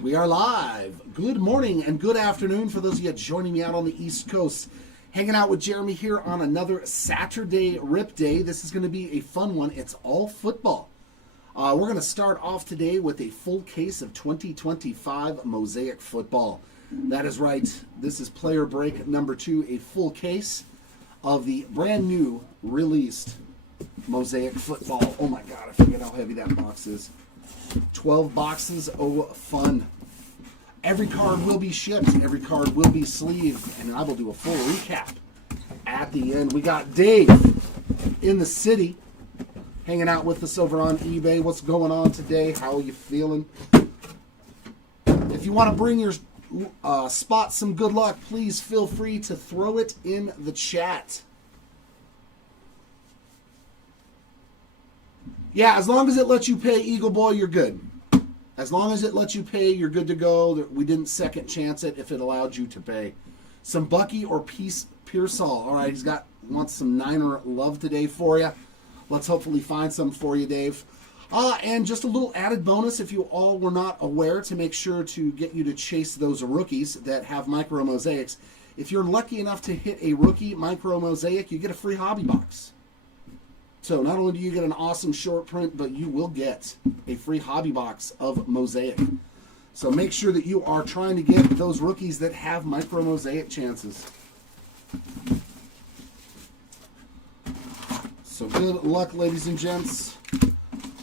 We are live. Good morning and good afternoon for those of you joining me out on the East Coast. Hanging out with Jeremy here on another Saturday Rip Day. This is going to be a fun one. It's all football. We're going to start off today with a full case of 2025 Mosaic football. That is right. This is player break number 2, a full case of the brand new released Mosaic football. Oh my God, I forget how heavy that box is. 12 boxes of fun. Every card will be shipped. Every card will be sleeved. And I will do a full recap at the end. We got Dave in the city hanging out with us over on eBay. What's going on today? How are you feeling? If you want to bring your spot some good luck, please feel free to throw it in the chat. Yeah, as long as it lets you pay Eagle Boy, you're good. As long as it lets you pay, you're good to go. We didn't second chance it if it allowed you to pay. Some Bucky or Pearsall. All right, wants some Niner love today for you. Let's hopefully find some for you, Dave. And just a little added bonus, if you all were not aware, to make sure to get you to chase those rookies that have micro mosaics. If you're lucky enough to hit a rookie micro mosaic, you get a free hobby box. So not only do you get an awesome short print, but you will get a free hobby box of Mosaic. So make sure that you are trying to get those rookies that have micro Mosaic chances. So good luck, ladies and gents.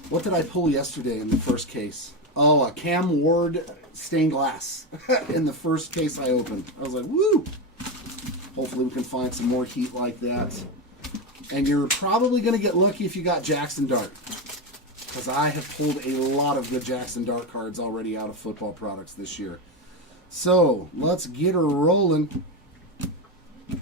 What did I pull yesterday in the first case? Oh, a Cam Ward stained glass in the first case I opened. I was like, woo! Hopefully we can find some more heat like that. And you're probably going to get lucky if you got Jackson Dart, because I have pulled a lot of good Jackson Dart cards already out of football products this year. So let's get her rolling.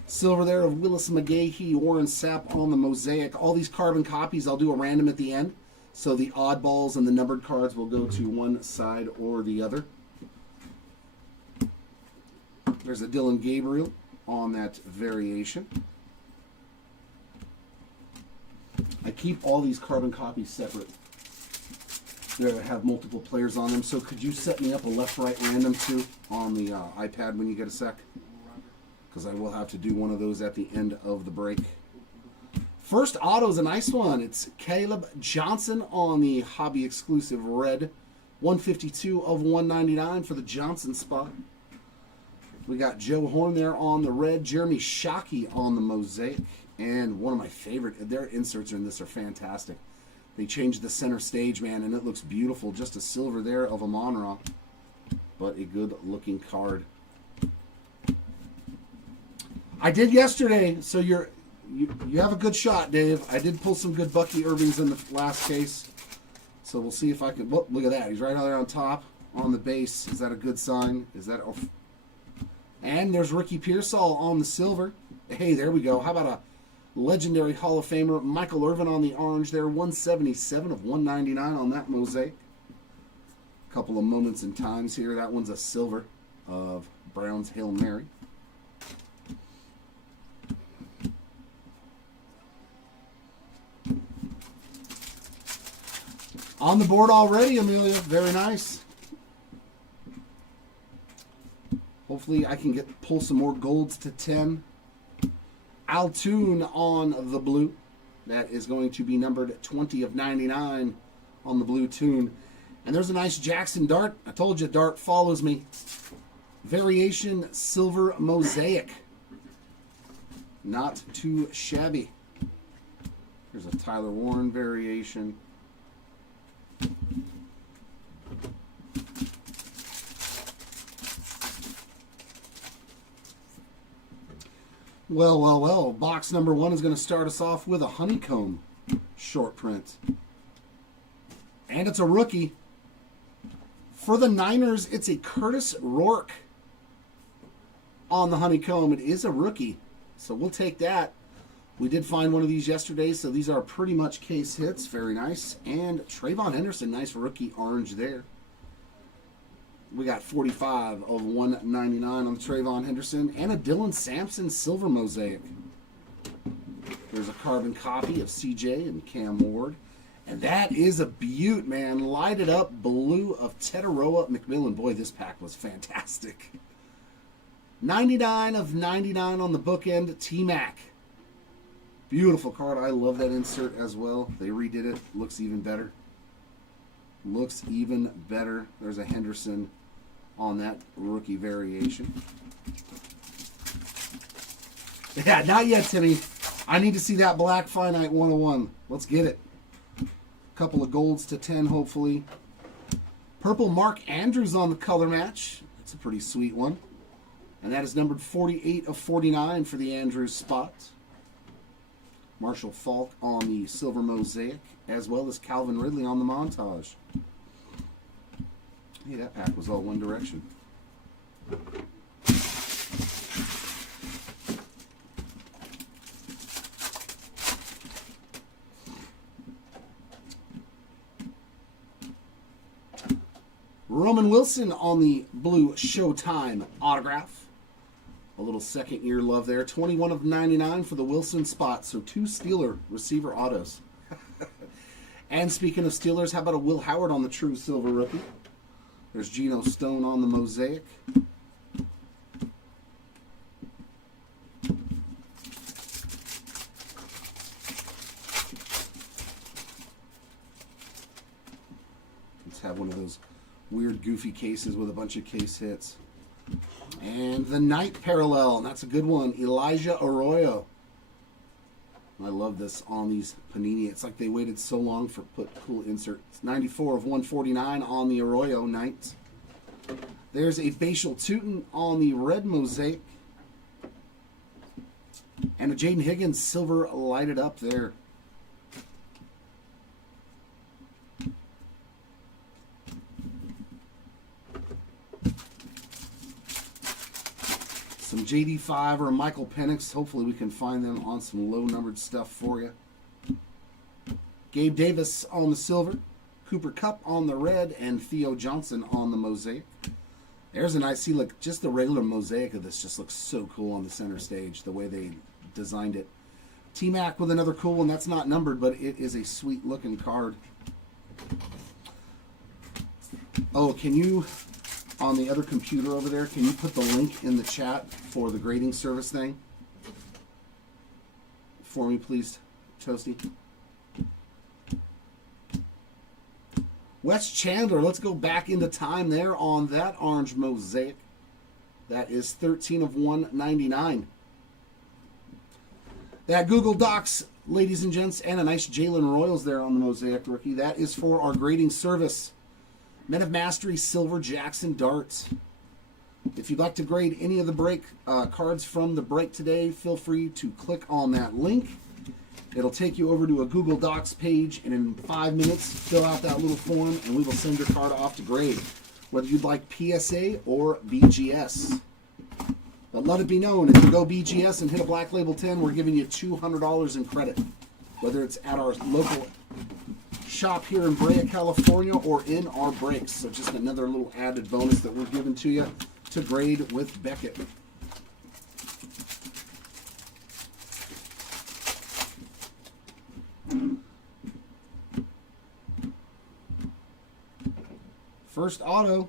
Silver there of Willis McGahee, Warren Sapp on the Mosaic. All these carbon copies, I'll do a random at the end. So the oddballs and the numbered cards will go to one side or the other. There's a Dylan Gabriel on that variation. I keep all these carbon copies separate. They have multiple players on them. So could you set me up a left-right random too on the iPad when you get a sec? Because I will have to do one of those at the end of the break. First auto is a nice one. It's Caleb Johnson on the hobby exclusive red. 152 of 199 for the Johnson spot. We got Joe Horn there on the red. Jeremy Shockey on the Mosaic. And one of my favorite, their inserts in this are fantastic. They changed the center stage, man, and it looks beautiful. Just a silver there of a Monra, but a good-looking card. I did yesterday, so you have a good shot, Dave. I did pull some good Bucky Irvings in the last case, so we'll see if I can. Look at that. He's right out there on top, on the base. Is that a good sign? Is that? And there's Ricky Pearsall on the silver. Hey, there we go. How about a legendary Hall of Famer Michael Irvin on the orange there, 177 of 199 on that Mosaic. A couple of moments in times here. That one's a silver of Brown's Hail Mary. On the board already, Amelia. Very nice. Hopefully I can pull some more golds to 10. Altoon on the blue. That is going to be numbered 20 of 99 on the blue tune. And there's a nice Jackson Dart. I told you Dart follows me. Variation silver Mosaic. Not too shabby. Here's a Tyler Warren variation. Well. Box number 1 is going to start us off with a honeycomb short print. And it's a rookie. For the Niners, it's a Curtis Rourke on the honeycomb. It is a rookie, so we'll take that. We did find one of these yesterday, so these are pretty much case hits. Very nice. And Trayvon Henderson, nice rookie orange there. We got 45 of 199 on the Trayvon Henderson. And a Dylan Sampson silver Mosaic. There's a carbon copy of CJ and Cam Ward. And that is a beaut, man. Lighted up blue of Tetaroa McMillan. Boy, this pack was fantastic. 99 of 99 on the bookend. T-Mac. Beautiful card. I love that insert as well. They redid it. Looks even better. Looks even better. There's a Henderson on that rookie variation. Yeah, not yet, Timmy. I need to see that Black Finite 101. Let's get it. Couple of golds to 10, hopefully. Purple Mark Andrews on the color match. That's a pretty sweet one. And that is numbered 48 of 49 for the Andrews spot. Marshall Falk on the silver mosaic, as well as Calvin Ridley on the montage. Hey, that pack was all one direction. Roman Wilson on the blue Showtime autograph. A little second year love there. 21 of 99 for the Wilson spot. So 2 Steeler receiver autos. And speaking of Steelers, how about a Will Howard on the true silver rookie? There's Geno Stone on the mosaic. Let's have one of those weird, goofy cases with a bunch of case hits. And the Night Parallel, and that's a good one. Elijah Arroyo. I love this on these Panini. It's like they waited so long for put cool inserts. 94 of 149 on the Arroyo Knight. There's a Bashal Tootin on the red mosaic. And a Jaden Higgins silver lighted up there. Some JD5 or Michael Penix. Hopefully we can find them on some low-numbered stuff for you. Gabe Davis on the silver. Cooper Kupp on the red. And Theo Johnson on the mosaic. There's a nice, see, look, just the regular mosaic of this just looks so cool on the center stage, the way they designed it. T-Mac with another cool one. That's not numbered, but it is a sweet-looking card. Oh, can you... on the other computer over there, can you put the link in the chat for the grading service thing? For me, please, Toasty. Wes Chandler, let's go back into time there on that orange mosaic. That is 13 of 199. That Google Docs, ladies and gents, and a nice Jalen Royals there on the mosaic rookie. That is for our grading service. Men of Mastery, Silver Jackson Darts. If you'd like to grade any of the break cards from the break today, feel free to click on that link. It'll take you over to a Google Docs page, and in 5 minutes, fill out that little form, and we will send your card off to grade, whether you'd like PSA or BGS. But let it be known, if you go BGS and hit a Black Label 10, we're giving you $200 in credit, whether it's at our local shop here in Brea, California, or in our breaks. So just another little added bonus that we're giving to you to grade with Beckett. First auto,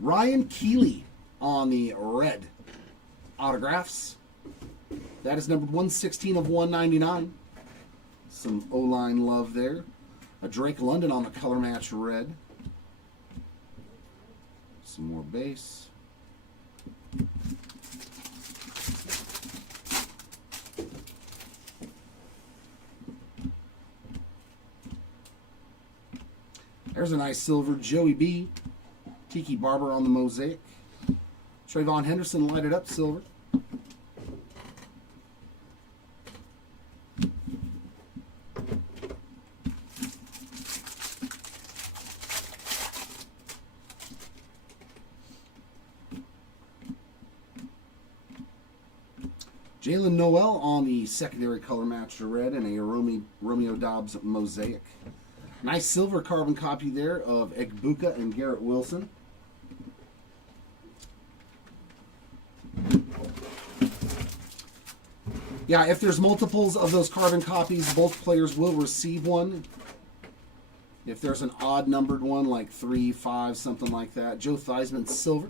Ryan Keeley on the red autographs. That is numbered 116 of 199. Some O-line love there. A Drake London on the color match red. Some more base. There's a nice silver Joey B. Tiki Barber on the mosaic. Trayvon Henderson lighted up silver. Jalen Noel on the secondary color match red and a Romeo Dobbs mosaic. Nice silver carbon copy there of Egbuka and Garrett Wilson. Yeah, if there's multiples of those carbon copies, both players will receive one. If there's an odd numbered one, like 3, 5, something like that. Joe Theismann, silver.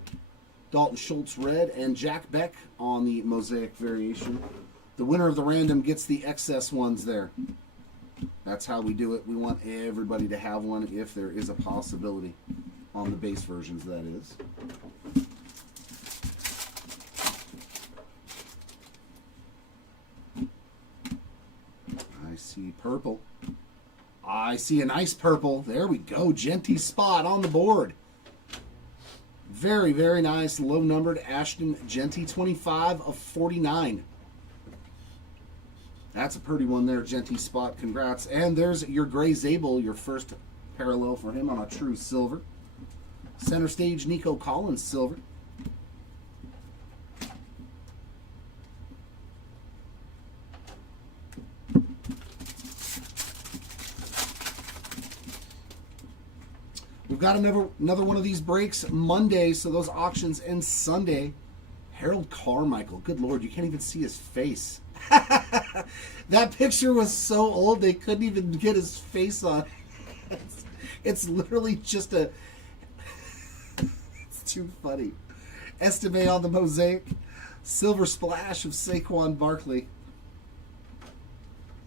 Dalton Schultz, red. And Jack Beck on the Mosaic variation. The winner of the random gets the excess ones there. That's how we do it. We want everybody to have one if there is a possibility. On the base versions, that is. I see purple. I see a nice purple. There we go. Genty spot on the board. Very, very nice. Low numbered Ashton Genty, 25 of 49. That's a pretty one there, Genty spot. Congrats. And there's your Gray Zabel, your first parallel for him on a true silver. Center stage, Nico Collins, silver. We've got another one of these breaks Monday, so those auctions end Sunday. Harold Carmichael. Good Lord, you can't even see his face. That picture was so old they couldn't even get his face on. It's literally just a... It's too funny. Estime on the Mosaic. Silver splash of Saquon Barkley.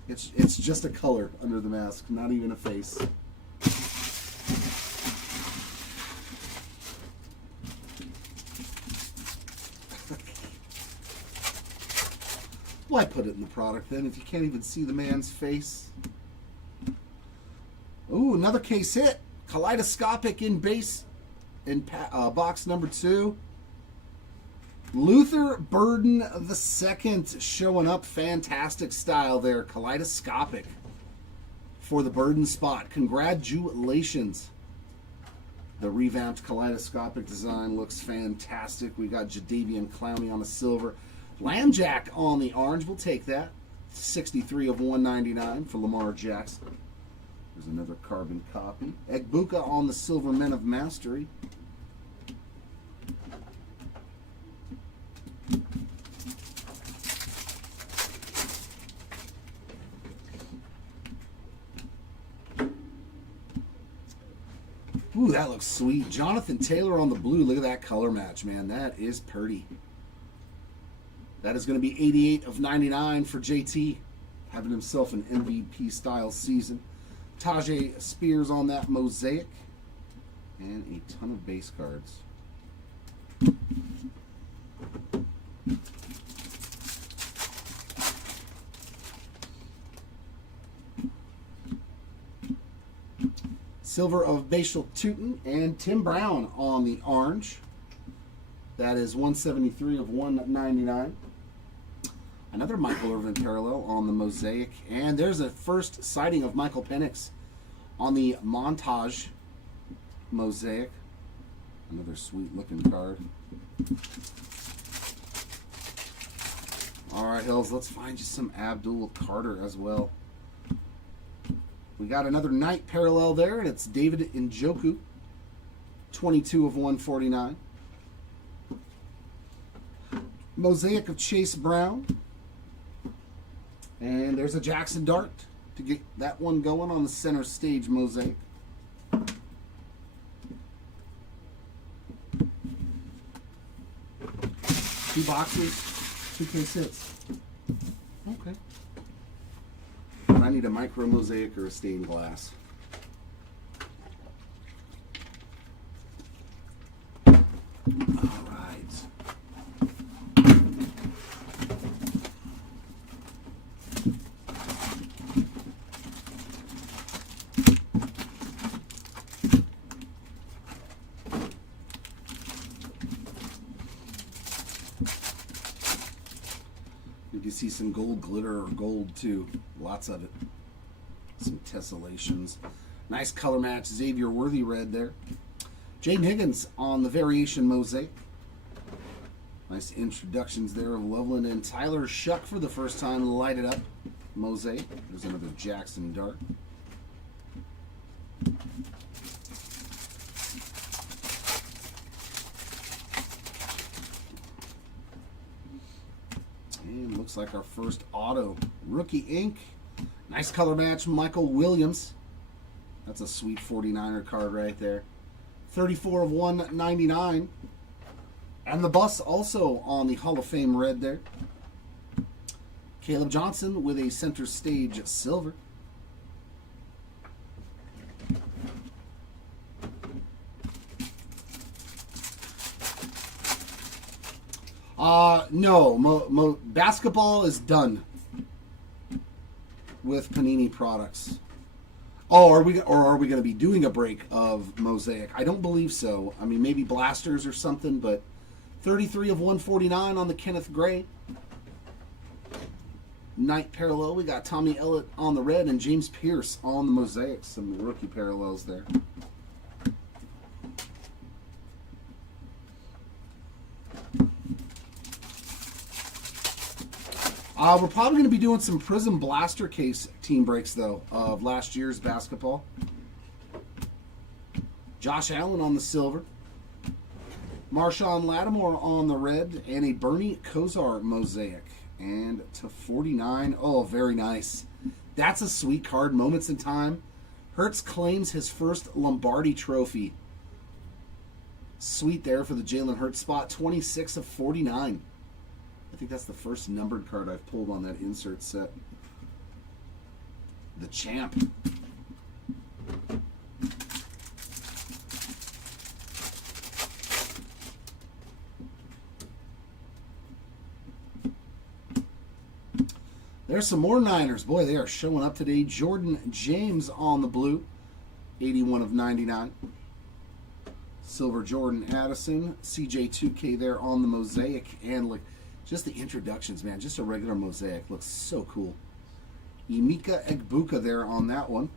It's just a color under the mask, not even a face. Why put it in the product then if you can't even see the man's face? Ooh, another case hit. Kaleidoscopic in base in box number 2. Luther Burden II showing up. Fantastic style there. Kaleidoscopic for the Burden spot. Congratulations. The revamped kaleidoscopic design looks fantastic. We got Jadeveon Clowney on the silver. Landjack on the orange. We'll take that. 63 of 199 for Lamar Jackson. There's another carbon copy. Egbuka on the silver Men of Mastery. Ooh, that looks sweet. Jonathan Taylor on the blue. Look at that color match, man. That is pretty. That is going to be 88 of 99 for JT. Having himself an MVP style season. Tajay Spears on that Mosaic. And a ton of base cards. Silver of Bashal Tootin and Tim Brown on the orange. That is 173 of 199. Another Michael Irvin parallel on the Mosaic. And there's a first sighting of Michael Penix on the Montage Mosaic. Another sweet looking card. All right, Hills, let's find you some Abdul Carter as well. We got another Knight parallel there, and it's David Njoku. 22 of 149. Mosaic of Chase Brown. And there's a Jackson Dart to get that one going on the center stage Mosaic. 2 boxes, 2 case hits. Okay. I need a micro mosaic or a stained glass. All right. You see some gold glitter or gold too. Lots of it. Some tessellations. Nice color match. Xavier Worthy red there. Jaden Higgins on the variation Mosaic. Nice introductions there of Loveland and Tyler Shuck for the first time. Light it up. Mosaic. There's another Jackson Dart. And looks like our first auto. Rookie ink. Nice color match. Michael Williams. That's a sweet 49er card right there. 34 of 199. And the bus also on the Hall of Fame red there. Caleb Johnson with a center stage silver. No. Basketball is done with Panini products. Oh, are we going to be doing a break of MOSAIC? I don't believe so. I mean, maybe blasters or something, but 33 of 149 on the Kenneth Gray. Night parallel, we got Tommy Ellett on the red and James Pierce on the MOSAIC. Some rookie parallels there. We're probably going to be doing some Prism Blaster case team breaks, though, of last year's basketball. Josh Allen on the silver. Marshawn Lattimore on the red. And a Bernie Kosar MOSAIC. And to 49. Oh, very nice. That's a sweet card. Moments in time. Hurts claims his first Lombardi trophy. Sweet there for the Jalen Hurts spot. 26 of 49. I think that's the first numbered card I've pulled on that insert set. The champ. There's some more Niners. Boy, they are showing up today. Jordan James on the blue. 81 of 99. Silver Jordan Addison. CJ2K there on the MOSAIC. And look, just the introductions, man. Just a regular MOSAIC. Looks so cool. Emeka Egbuka there on that one.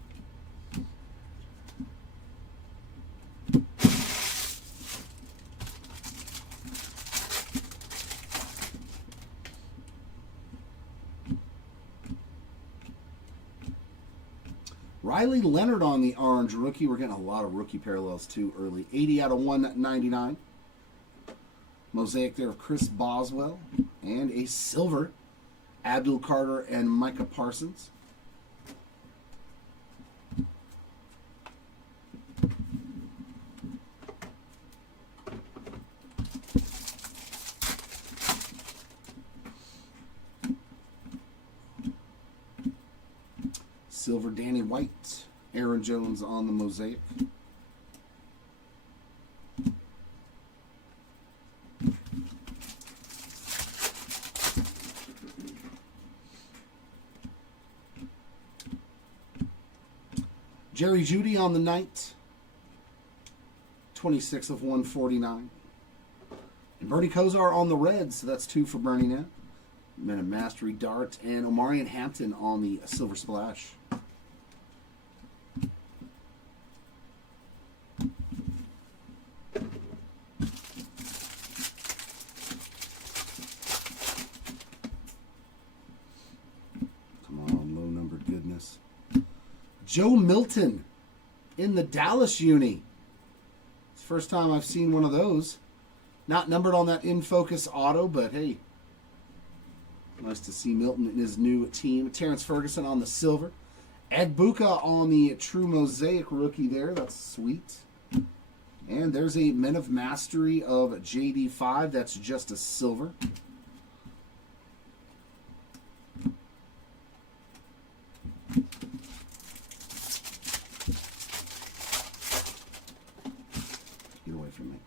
Riley Leonard on the orange rookie. We're getting a lot of rookie parallels too early. 80 out of 199. MOSAIC there of Chris Boswell. And a silver, Abdul Carter and Micah Parsons. Silver Danny White. Aaron Jones on the MOSAIC. Jerry Jeudy on the night. 26 of 149. And Bernie Kosar on the red, so that's 2 for Bernie now. Men of Mastery Dart and Omarion Hampton on the Silver Splash. Come on, low numbered goodness. Joe Milton in the Dallas uni. It's the first time I've seen one of those. Not numbered on that In Focus auto, but hey, nice to see Milton in his new team. Terrence Ferguson on the silver. Ed Buka on the true MOSAIC rookie there. That's sweet. And there's a Men of Mastery of JD5. That's just a silver. Get away from me.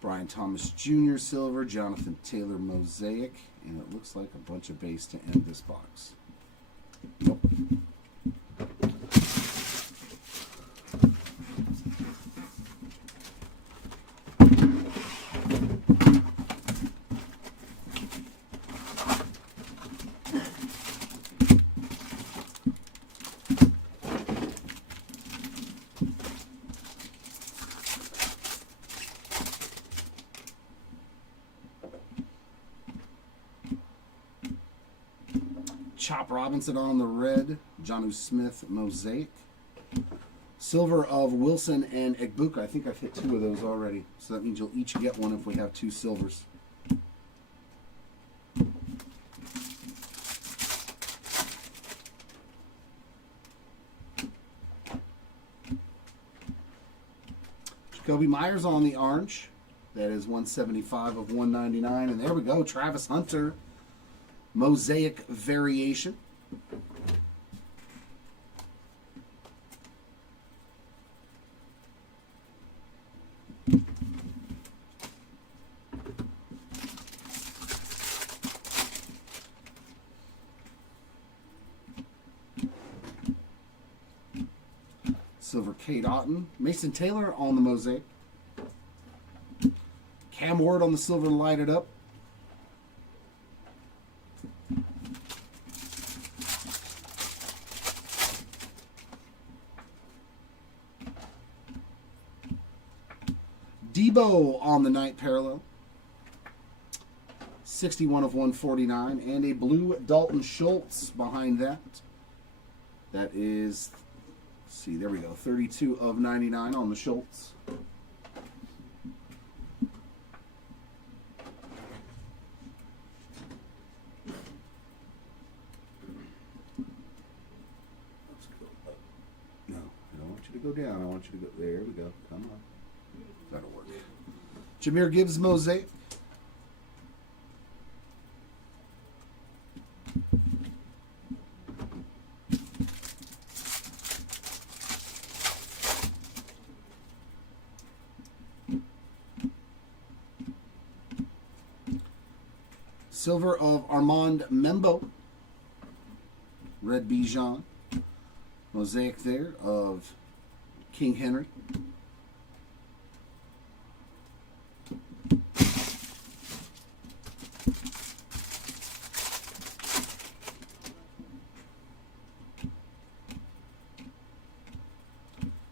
Brian Thomas Jr. silver, Jonathan Taylor MOSAIC, and it looks like a bunch of base to end this box. Nope. Chop Robinson on the red. Jonnu Smith MOSAIC. Silver of Wilson and Egbuka. I think I've hit 2 of those already. So that means you'll each get one if we have 2 silvers. Kobe Myers on the orange. That is 175 of 199. And there we go. Travis Hunter. Mosaic variation. Silver Kate Otten. Mason Taylor on the Mosaic. Cam Ward on the silver to light it up. Debo on the night parallel. 61 of 149. And a blue Dalton Schultz behind that. That is... see, there we go. 32 of 99 on the Schultz. Let's go up. No, I don't want you to go down. I want you to go. There we go. Come on. That'll work. Jahmyr Gibbs Mosaic. Silver of Armand Membo. Red Bijan. Mosaic there of King Henry.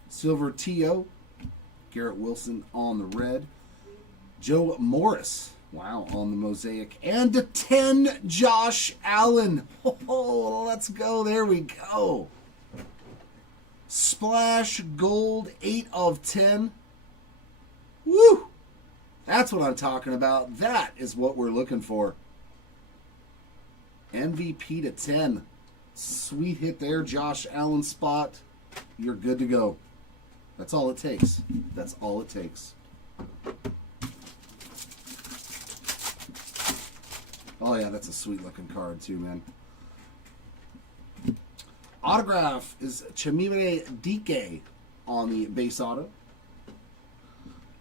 Silver T.O. Garrett Wilson on the red. Joe Morris. Wow, on the Mosaic. And a 10, Josh Allen. Oh, let's go. There we go. Splash Gold, 8 of 10. Woo! That's what I'm talking about. That is what we're looking for. MVP to 10. Sweet hit there, Josh Allen spot. You're good to go. That's all it takes. That's all it takes. Oh, yeah, that's a sweet-looking card, too, man. Autograph is Chimere Dike on the base auto.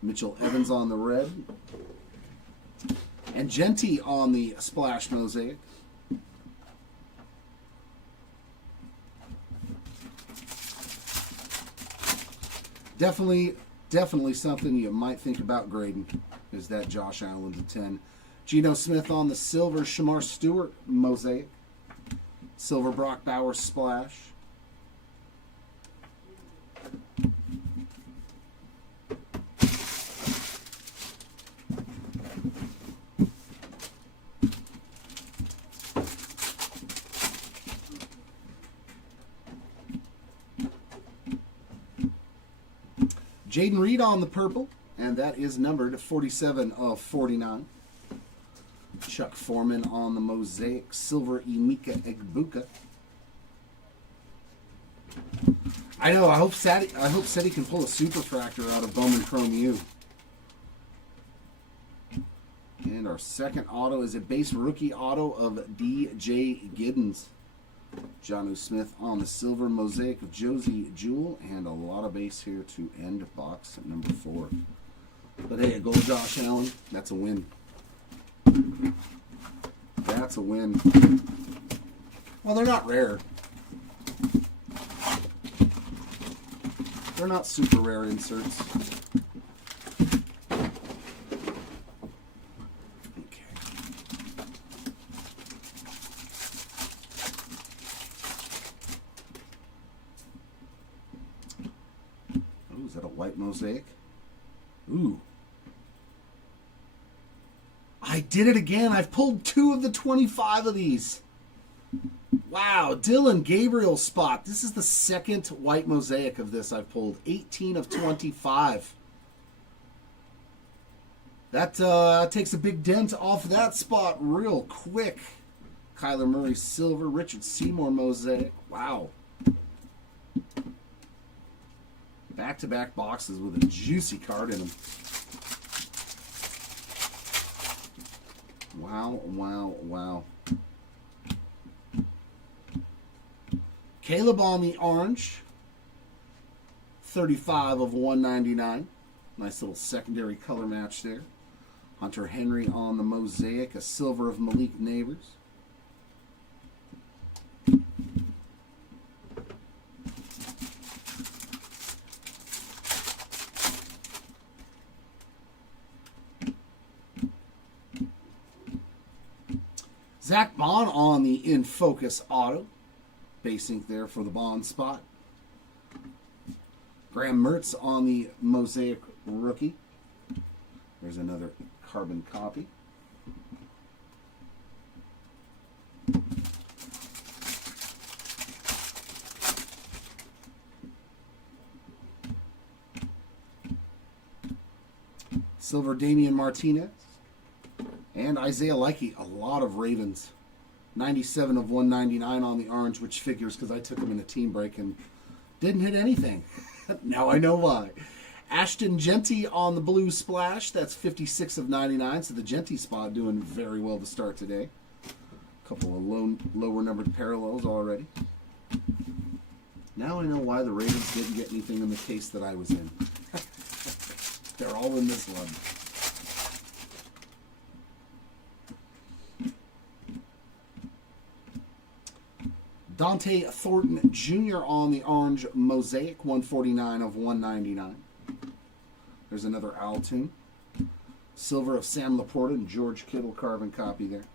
Mitchell Evans on the red. And Genty on the splash Mosaic. Definitely something you might think about grading is that Josh Allen to 10. Geno Smith on the silver Shamar Stewart Mosaic. Silver Brock Bowers splash. Jaden Reed on the purple, and that is numbered 47 of 49. Chuck Foreman on the Mosaic, silver Emeka Egbuka. I know. I hope Seti can pull a superfractor out of Bowman Chrome U. And our second auto is a base rookie auto of D.J. Giddens. Jonnu Smith on the silver Mosaic of Josie Jewell, and a lot of base here to end box number 4. But hey, a gold Josh Allen, that's a win. That's a win. Well, they're not rare. They're not super rare inserts. Okay. Oh, is that a white Mosaic? Ooh. I did it again. I've pulled 2 of the 25 of these. Wow, Dylan Gabriel spot. This is the second white Mosaic of this I've pulled. 18 of 25. That takes a big dent off that spot real quick. Kyler Murray silver, Richard Seymour Mosaic. Wow. Back-to-back boxes with a juicy card in them. Wow, wow, wow. Caleb on the orange. 35 of 199. Nice little secondary color match there. Hunter Henry on the Mosaic. A silver of Malik Neighbors. Zach Bond on the In Focus auto. Base ink there for the Bond spot. Graham Mertz on the Mosaic rookie. There's another carbon copy. Silver Damian Martinez. And Isaiah Likey, a lot of Ravens. 97 of 199 on the orange, which figures because I took him in a team break and didn't hit anything. Now I know why. Ashton Genty on the blue splash. That's 56 of 99. So the Genty spot doing very well to start today. A couple of lower numbered parallels already. Now I know why the Ravens didn't get anything in the case that I was in. They're all in this one. Dante Thornton Jr. on the orange Mosaic, 149 of 199. There's another Altoon. Silver of Sam Laporta and George Kittle carbon copy there.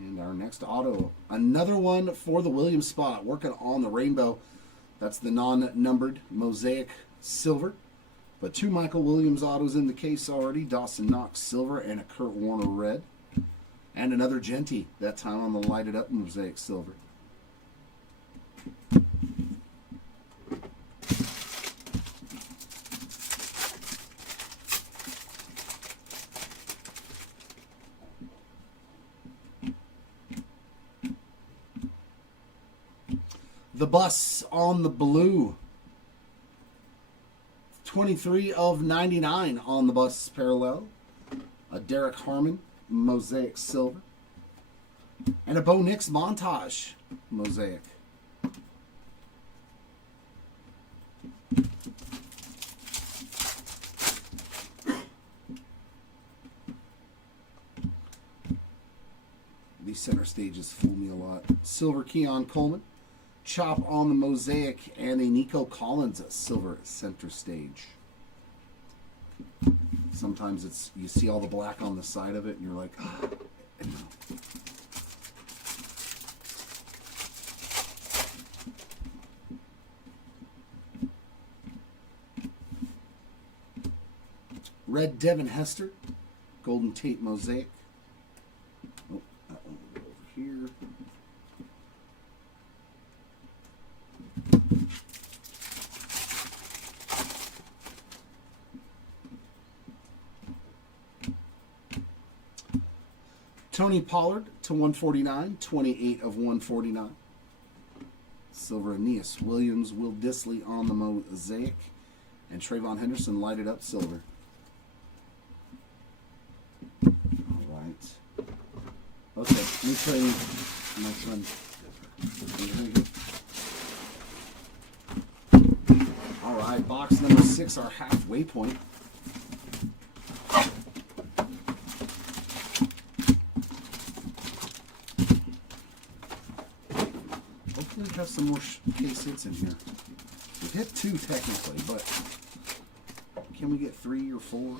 And our next auto, another one for the Williams spot, working on the rainbow. That's the non-numbered Mosaic silver, but two Michael Williams autos in the case already. Dawson Knox silver and a Kurt Warner red, and another Genty, that time on the lighted up Mosaic silver. The bus on the blue. 23 of 99 on the bus parallel. A Derek Harmon Mosaic silver. And a Bo Nix montage Mosaic. These center stages fool me a lot. Silver Keon Coleman. Chop on the Mosaic, and a Nico Collins silver center stage. Sometimes it's you see all the black on the side of it, and you're like, ah. No. Red Devin Hester, Golden Tate Mosaic. Oh, that one will go over here. Tony Pollard to 149, 28 of 149. Silver Aeneas Williams, Will Dissly on the Mosaic, and Trayvon Henderson lighted up silver. All right. Okay, let me show you my friend. All right, box number 6, our halfway point. Hopefully we have some more case hits in here. We've hit 2 technically, but can we get 3 or 4?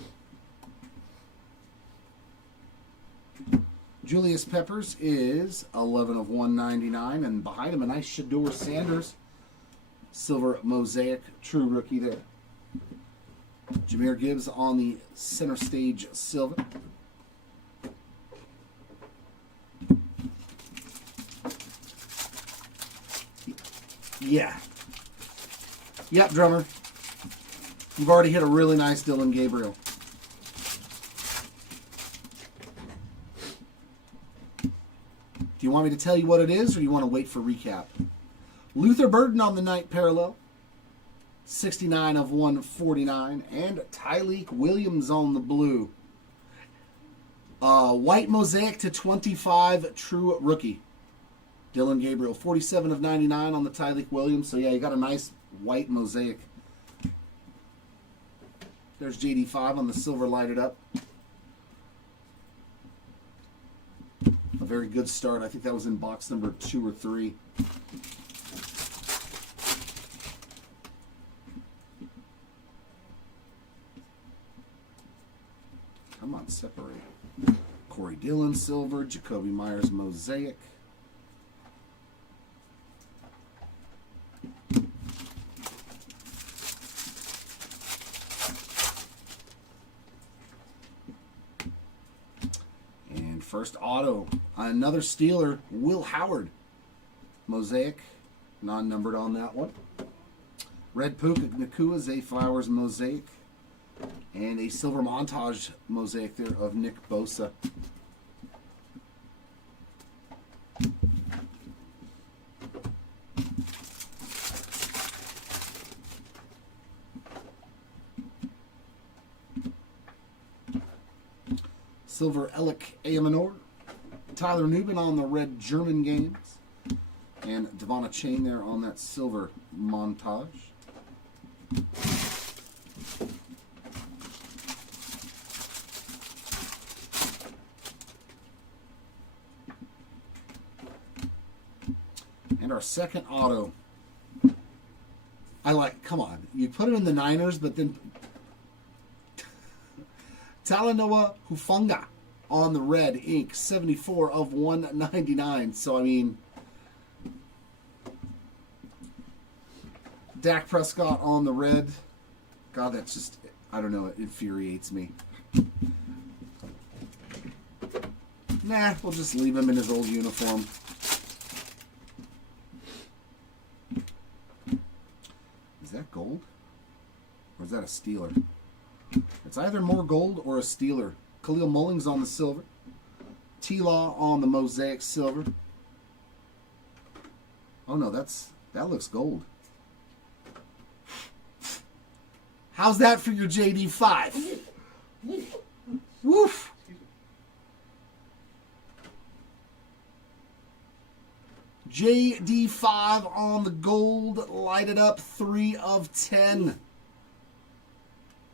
Julius Peppers is 11 of 199, and behind him a nice Shador Sanders silver Mosaic true rookie there. Jahmyr Gibbs on the center stage silver. Yeah. Yep, drummer. You've already hit a really nice Dylan Gabriel. Do you want me to tell you what it is, or do you want to wait for recap? Luther Burden on the night parallel. 69 of 149. And Tyleek Williams on the blue. White mosaic to 25, true rookie. Dylan Gabriel, 47 of 99 on the Tyleek Williams. So, yeah, you got a nice white mosaic. There's JD5 on the silver lighted up. A very good start. I think that was in box number 2 or 3. Come on, separate. Corey Dillon, silver. Jacoby Myers, mosaic. And first auto, another Steeler, Will Howard. Mosaic, non-numbered on that one. Red Puka Nakua, Zay Flowers, mosaic. And a silver montage mosaic there of Nick Bosa. Silver Alec Amanor. Tyler Newman on the red German games. And Devonna Chain there on that silver montage. And our second auto. I like, come on. You put it in the Niners, but then Talanoa Hufanga on the red ink, 74 of 199. So, I mean, Dak Prescott on the red. God, that's just, I don't know, it infuriates me. Nah, we'll just leave him in his old uniform. Is that gold? Or is that a Steeler? It's either more gold or a Steeler. Khalil Mullings on the silver. T-Law on the mosaic silver. Oh no, that looks gold. How's that for your JD5? Woof. JD5 on the gold, lighted up, 3 of 10.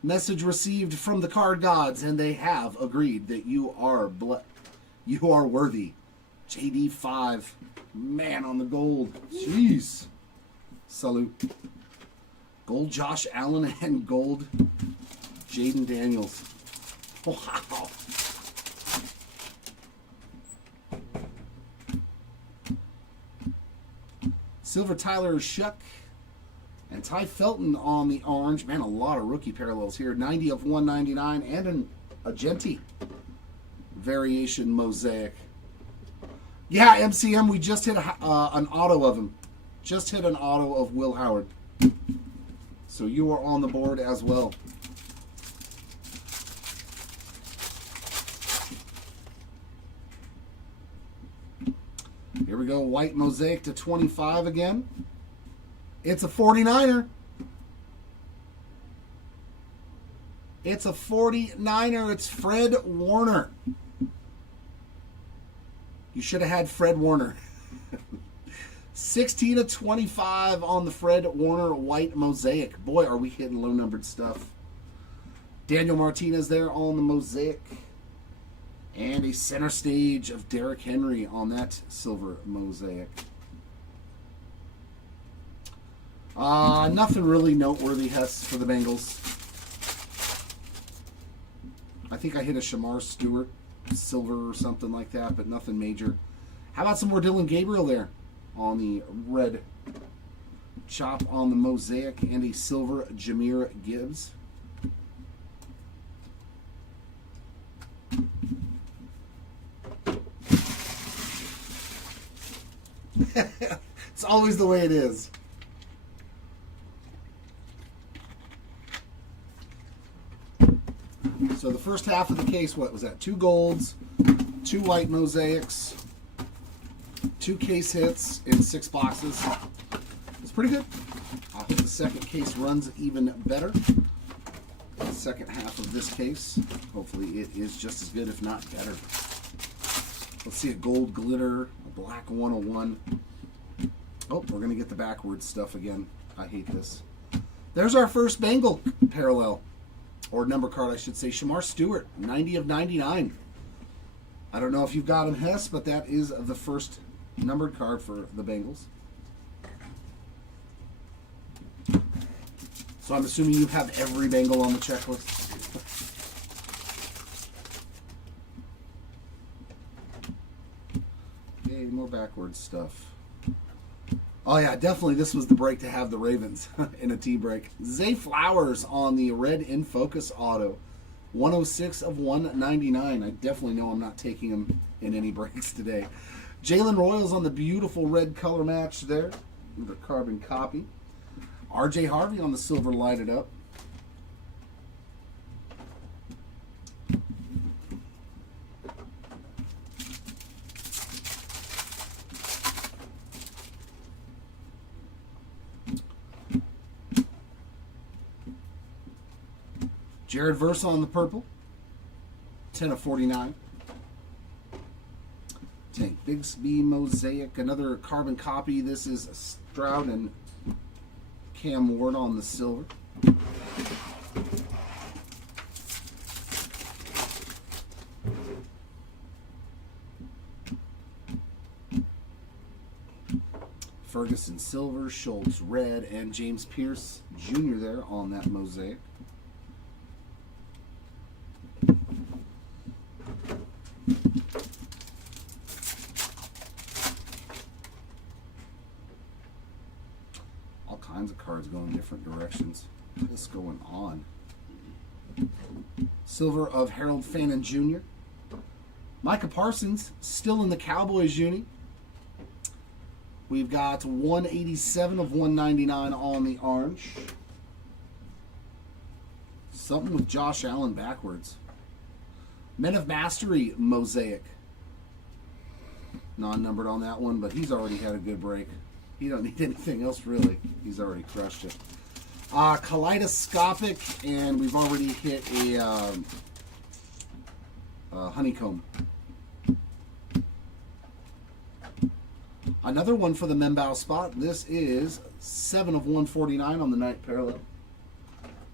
Message received from the card gods, and they have agreed that you are worthy. JD5, man on the gold. Jeez. Salute. Gold Josh Allen and gold Jaden Daniels. Wow. Silver Tyler Shuck and Ty Felton on the orange. Man, a lot of rookie parallels here. 90 of 199 and a Genti variation mosaic. Yeah, MCM, we just hit an auto of him. Just hit an auto of Will Howard. So you are on the board as well. Here we go, white mosaic to 25 again. It's a 49er. It's a 49er. It's Fred Warner. You should have had Fred Warner. 16 of 25 on the Fred Warner white mosaic. Boy, are we hitting low-numbered stuff. Daniel Martinez there on the mosaic. And a center stage of Derrick Henry on that silver mosaic. Nothing really noteworthy, Hess, for the Bengals. I think I hit a Shamar Stewart silver or something like that, but nothing major. How about some more Dylan Gabriel there on the red chop on the mosaic, and a silver Jahmyr Gibbs. It's always the way it is. So the first half of the case, what was that? 2 golds, 2 white mosaics, 2 case hits in 6 boxes. It's pretty good. I hope the second case runs even better. The second half of this case, hopefully it is just as good, if not better. Let's see a gold glitter, a black 101. Oh, we're going to get the backwards stuff again. I hate this. There's our first Bengal parallel, or number card, I should say. Shamar Stewart, 90 of 99. I don't know if you've got him, Hess, but that is the first numbered card for the Bengals. So I'm assuming you have every Bengal on the checklist. Okay, more backwards stuff. Oh yeah, definitely this was the break to have the Ravens in a T break. Zay Flowers on the red in focus auto. 106 of 199. I definitely know I'm not taking him in any breaks today. Jalen Royals on the beautiful red color match there. Another carbon copy. RJ Harvey on the silver lighted up. Jared Versa on the purple. 10 of 49. Tank Bigsby Mosaic. Another carbon copy. This is Stroud and Cam Ward on the silver. Ferguson silver, Schultz red, and James Pierce Jr. there on that mosaic. All kinds of cards going different directions. What's going on? Silver of Harold Fannin Jr. Micah Parsons still in the Cowboys uni. We've got 187 of 199 on the orange. Something with Josh Allen backwards. Men of Mastery Mosaic. Non-numbered on that one, but he's already had a good break. He don't need anything else really. He's already crushed it. Kaleidoscopic, and we've already hit a honeycomb. Another one for the Membao spot. This is 7 of 149 on the night parallel.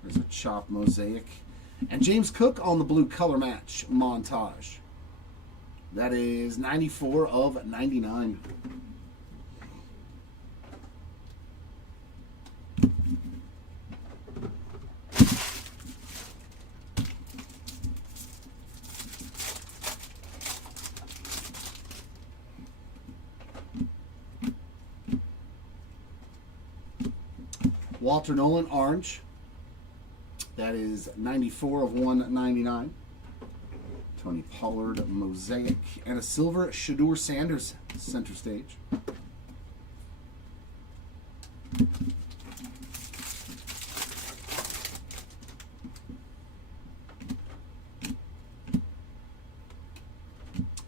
There's a chop mosaic. And James Cook on the blue color match montage. That is 94 of 99. Walter Nolan orange. That is 94 of 199. Tony Pollard mosaic. And a silver Shadur Sanders center stage.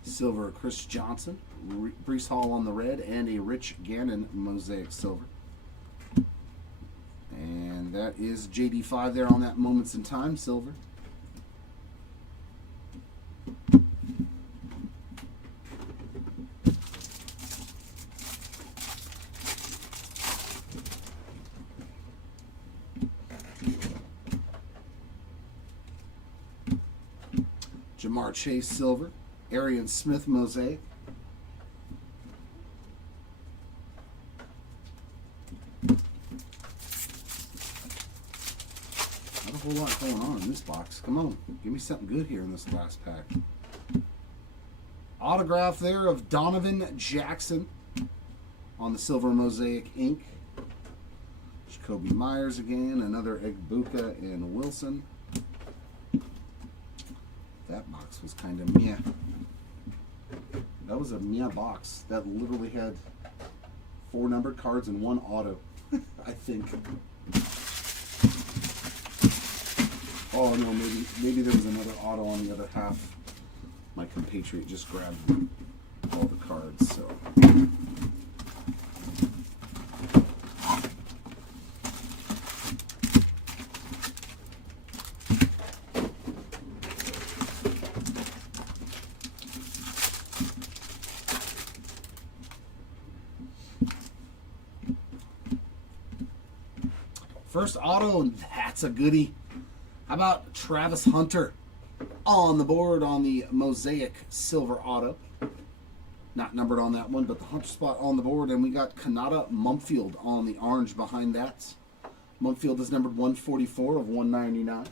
Silver Chris Johnson. Brees Hall on the red. And a Rich Gannon mosaic silver. And that is JD5 there on that Moments in Time silver. Jamar Chase silver. Arian Smith mosaic. Not a whole lot going on in this box. Come on, give me something good here in this last pack. Autograph there of Donovan Jackson on the silver mosaic ink. Jacoby Myers again, another Egbuka and Wilson. That box was kind of meh. That was a meh box. That literally had 4 numbered cards and 1 auto, I think. Oh no, maybe there was another auto on the other half. My compatriot just grabbed all the cards. So. First auto, and that's a goodie. How about Travis Hunter on the board on the MOSAIC silver auto? Not numbered on that one, but the Hunter spot on the board. And we got Kanata Mumfield on the orange behind that. Mumfield is numbered 144 of 199.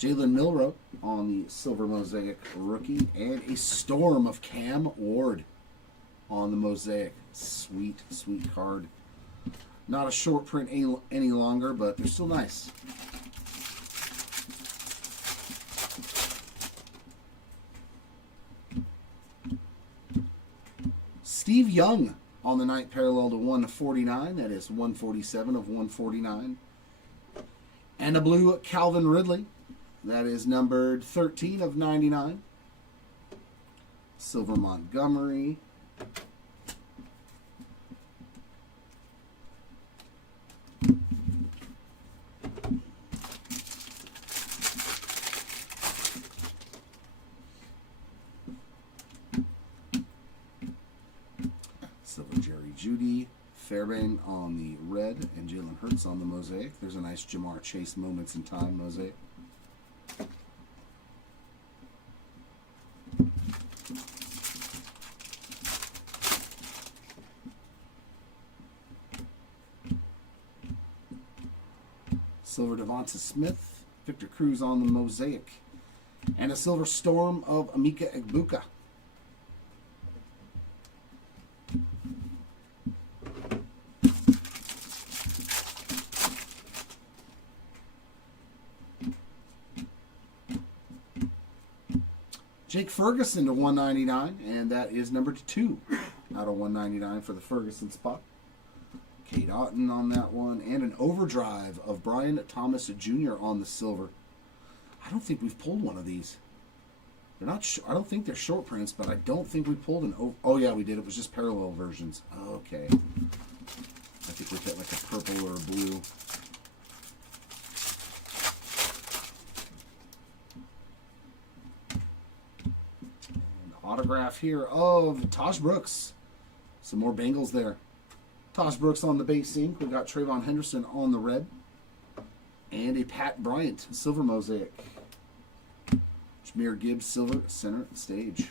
Jalen Milroe on the silver MOSAIC rookie. And a storm of Cam Ward on the MOSAIC. Sweet, sweet card. Not a short print any longer, but they're still nice. Steve Young on the night parallel to 149. That is 147 of 149. And a blue Calvin Ridley. That is numbered 13 of 99. Silver Montgomery. Silver Jerry Jeudy, Fairbairn on the red, and Jalen Hurts on the MOSAIC. There's a nice Jamar Chase moments in time MOSAIC. Silver Devonta Smith, Victor Cruz on the MOSAIC, and a silver storm of Emeka Egbuka. Jake Ferguson to 199, and that is number 2 out of 199 for the Ferguson spot. Kate Otten on that one, and an overdrive of Brian Thomas Jr. on the silver. I don't think we've pulled one of these. They're not. I don't think they're short prints, but I don't think we pulled an. Oh yeah, we did. It was just parallel versions. Okay. I think we hit like a purple or a blue. Autograph here of Taj Brooks. Some more Bengals there. Taj Brooks on the base ink. We've got Trayvon Henderson on the red. And a Pat Bryant silver MOSAIC. Jahmyr Gibbs silver center stage.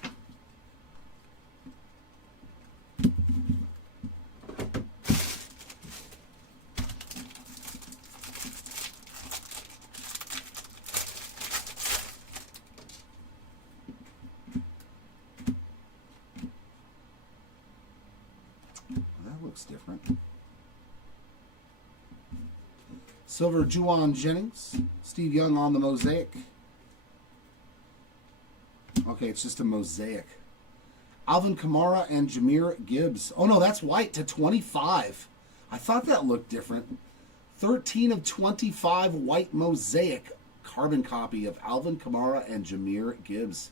Different. Silver Juwan Jennings. Steve Young on the MOSAIC. Okay, it's just a MOSAIC. Alvin Kamara and Jahmyr Gibbs. Oh no, that's white to 25. I thought that looked different. 13 of 25 white MOSAIC carbon copy of Alvin Kamara and Jahmyr Gibbs.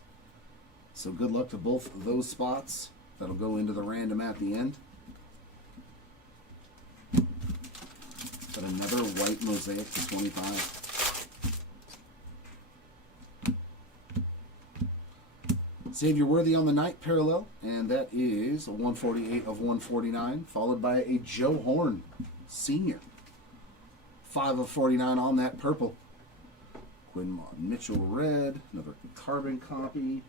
So good luck to both of those spots. That'll go into the random at the end. But another white MOSAIC to 25. Xavier Worthy on the night parallel, and that is a 148 of 149, followed by a Joe Horn Sr. 5 of 49 on that purple. Quinn Mitchell red, another carbon copy.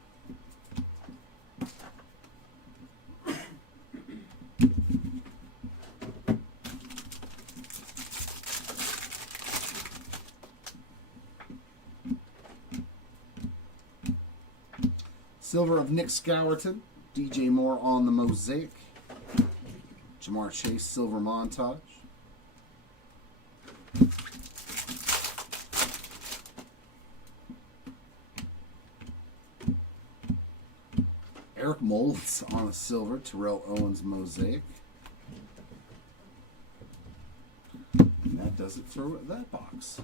Silver of Nick Scourton. DJ Moore on the MOSAIC. Jamar Chase silver montage. Eric Moulds on a silver. Terrell Owens MOSAIC. And that does it for that box.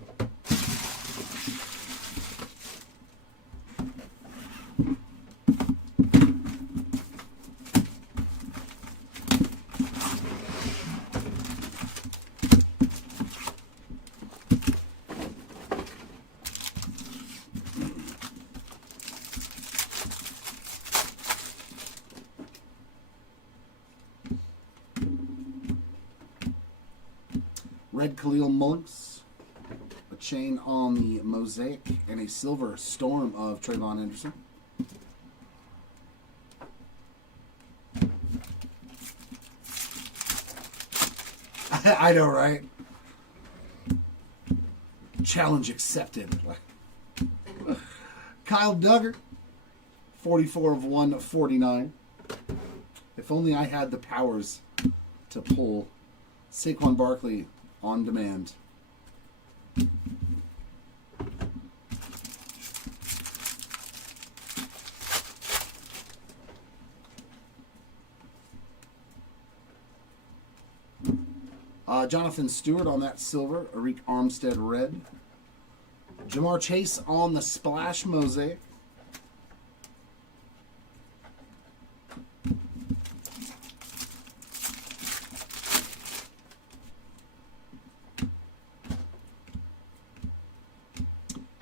red Khalil Monks, a chain on the Mosaic, and a silver Storm of Trayvon Henderson. I know, right? Challenge accepted. Kyle Duggar, 44 of 149. If only I had the powers to pull Saquon Barkley on demand. Jonathan Stewart on that silver. Arik Armstead red. Jamar Chase on the Splash Mosaic.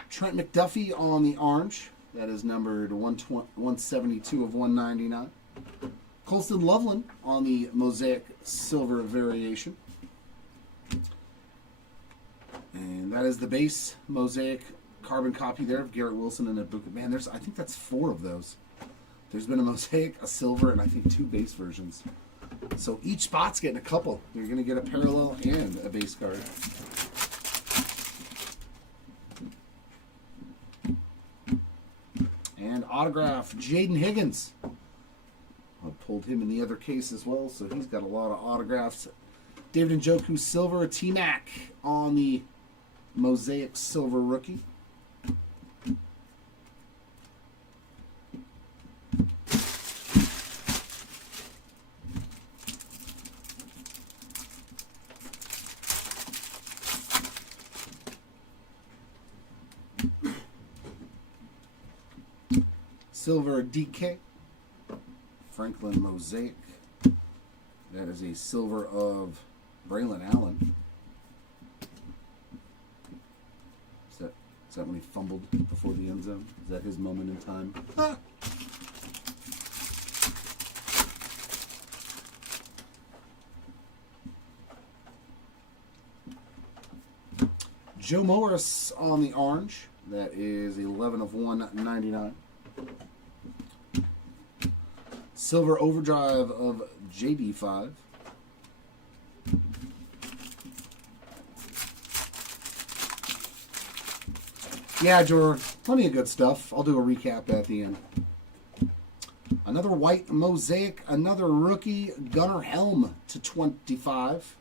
Trent McDuffie on the orange. That is numbered 172 of 199. Colston Loveland on the Mosaic silver variation. And that is the base Mosaic carbon copy there of Garrett Wilson and a book. Man, I think that's 4 of those. There's been a Mosaic, a silver, and I think 2 base versions. So each spot's getting a couple. You're going to get a parallel and a base card. And autograph, Jaden Higgins. I pulled him in the other case as well, so he's got a lot of autographs. David Njoku silver, T-Mac on the Mosaic silver rookie. Silver DK, Franklin Mosaic. That is a silver of Braylon Allen. Is that when he fumbled before the end zone? Is that his moment in time? Ah. Joe Morris on the orange. That is 11 of 199. Silver Overdrive of JD5. Yeah, George, plenty of good stuff. I'll do a recap at the end. Another white Mosaic, another rookie, Gunnar Helm to 25.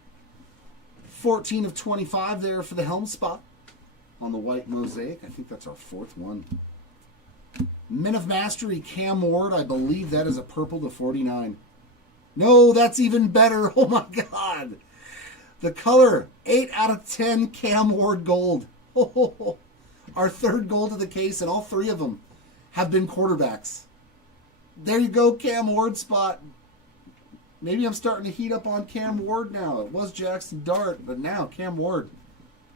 14 of 25 there for the Helm spot on the white Mosaic. I think that's our 4th one. Men of Mastery, Cam Ward. I believe that is a purple to 49. No, that's even better. Oh, my God. The color, 8 out of 10 Cam Ward gold. Oh, our 3rd gold of the case, and all 3 of them have been quarterbacks. There you go, Cam Ward spot. Maybe I'm starting to heat up on Cam Ward now. It was Jackson Dart, but now Cam Ward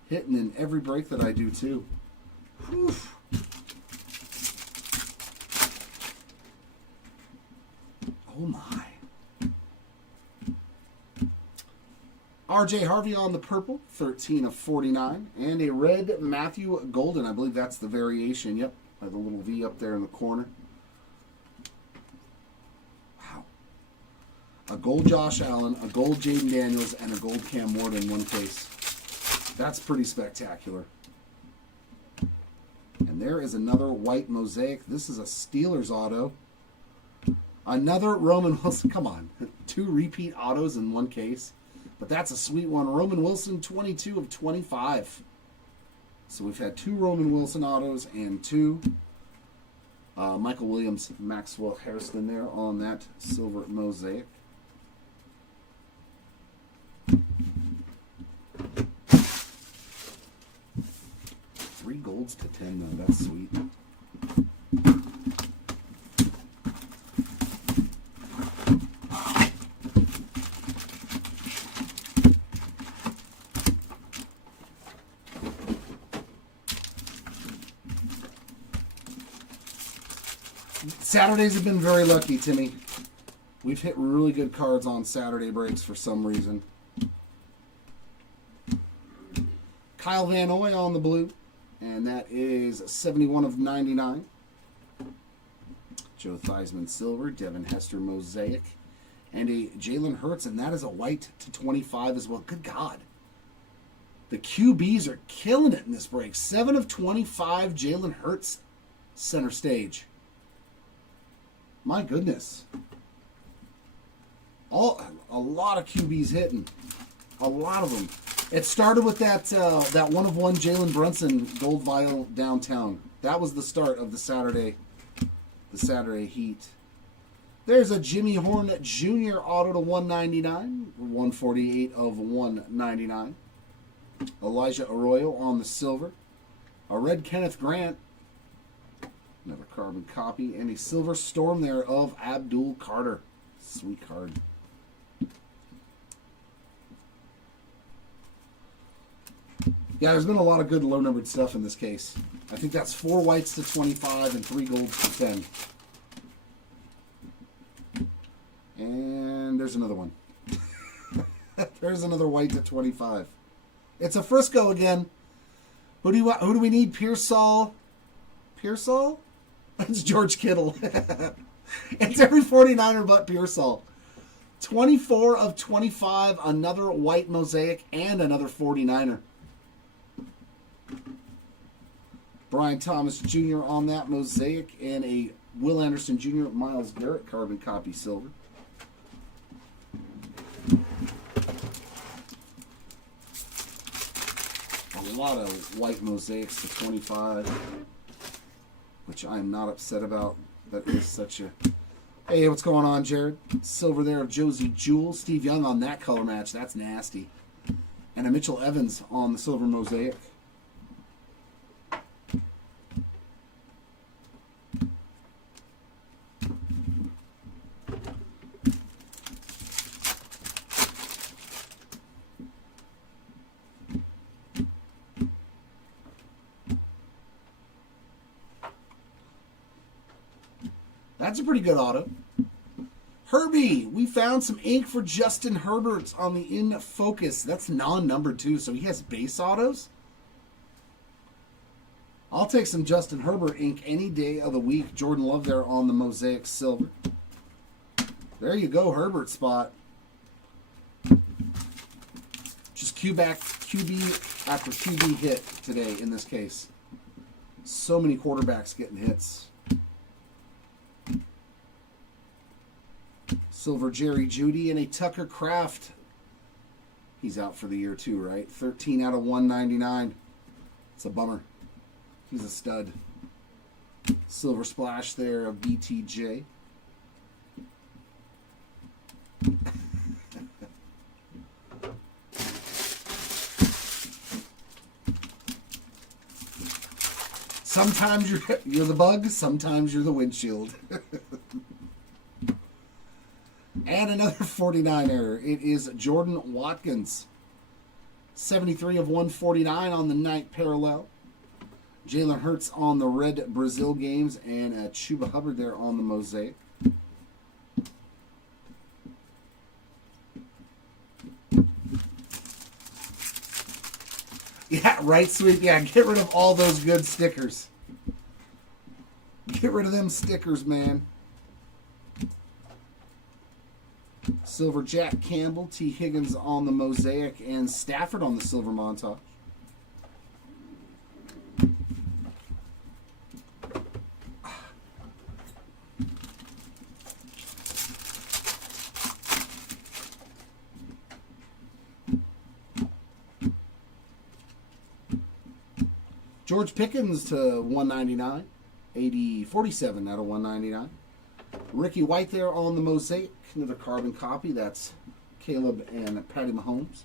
hitting in every break that I do, too. Whew. Oh my. RJ Harvey on the purple, 13 of 49. And a red Matthew Golden. I believe that's the variation. Yep. The little V up there in the corner. Wow. A gold Josh Allen, a gold Jaden Daniels, and a gold Cam Ward in one case. That's pretty spectacular. And there is another white Mosaic. This is a Steelers auto. Another Roman Wilson. Come on. 2 repeat autos in one case. But that's a sweet one. Roman Wilson, 22 of 25. So we've had 2 Roman Wilson autos and 2 Michael Williams, Maxwell Harrison there on that silver Mosaic. Three golds to 10 though. That's sweet. Saturdays have been very lucky, Timmy. We've hit really good cards on Saturday breaks for some reason. Kyle Van Noy on the blue. And that is 71 of 99. Joe Theismann silver. Devin Hester mosaic. And a Jalen Hurts, and that is a white to 25 as well. Good God. The QBs are killing it in this break. 7 of 25, Jalen Hurts, center stage. My goodness. A lot of QBs hitting. A lot of them. It started with that one of one Jalen Brunson gold vial downtown. That was the start of the Saturday heat. There's a Jimmy Horn Jr. auto to 199, 148 of 199. Elijah Arroyo on the silver. A red Kenneth Grant. Another carbon copy. And a silver storm there of Abdul Carter. Sweet card. Yeah, there's been a lot of good low-numbered stuff in this case. I think that's 4 whites to 25 and 3 golds to 10. And there's another one. There's another white to 25. It's a Frisco again. Who do we need? Pearsall? Pearsall? That's George Kittle. It's every 49er but Pearsall. 24 of 25, another white mosaic, and another 49er. Brian Thomas Jr. on that mosaic, and a Will Anderson Jr. Myles Garrett carbon copy silver. A lot of white mosaics to 25, which I'm not upset about. That is such a... Hey, what's going on, Jared? Silver there of Josie Jewell. Steve Young on that color match. That's nasty. And a Mitchell Evans on the silver mosaic. That's a pretty good auto. Herbie, we found some ink for Justin Herbert on the In Focus. That's non-numbered too, so he has base autos. I'll take some Justin Herbert ink any day of the week. Jordan Love there on the mosaic silver. There you go, Herbert spot. Just QB after QB hit today in this case. So many quarterbacks getting hits. Silver Jerry Jeudy and a Tucker Kraft. He's out for the year too, right? 13 out of 199. It's a bummer. He's a stud. Silver splash there of BTJ. Sometimes you're the bug, sometimes you're the windshield. And another 49er. It is Jordan Watkins. 73 of 149 on the night parallel. Jalen Hurts on the red Brazil games. And Chuba Hubbard there on the mosaic. Yeah, right, sweet. Yeah, get rid of all those good stickers. Get rid of them stickers, man. Silver Jack Campbell, T. Higgins on the mosaic, and Stafford on the silver montage. George Pickens to 199, 47 out of 199. Ricky White there on the mosaic. Another carbon copy. That's Caleb and Patty Mahomes.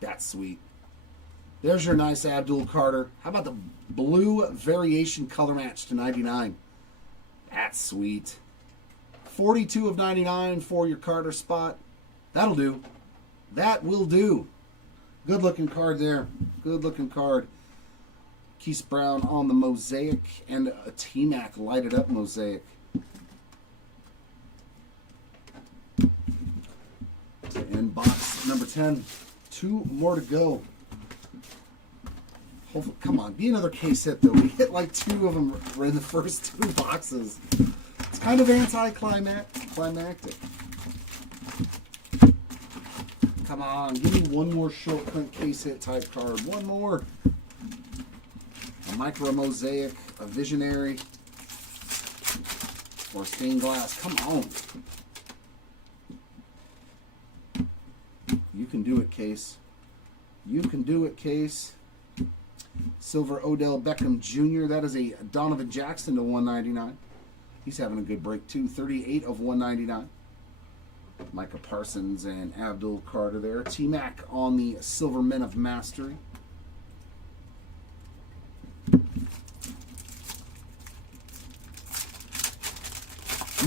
That's sweet. There's your nice Abdul Carter. How about the blue variation color match to 99? That's sweet. 42 of 99 for your Carter spot. That'll do. That will do. Good looking card there. Good looking card. Marquise Brown on the Mosaic, and a T-Mac lighted up Mosaic. To end box number 10. 2 more to go. Hopefully, come on, be another case hit though. We hit like 2 of them in the first 2 boxes. It's kind of anticlimactic. Come on, give me one more short print case hit type card. One more. A micro mosaic, a visionary, or stained glass. Come on. You can do it, Case. You can do it, Case. Silver Odell Beckham Jr. That is a Donovan Jackson to 199. He's having a good break too. 38 of 199. Micah Parsons and Abdul Carter there. T-Mac on the Silver Men of Mastery.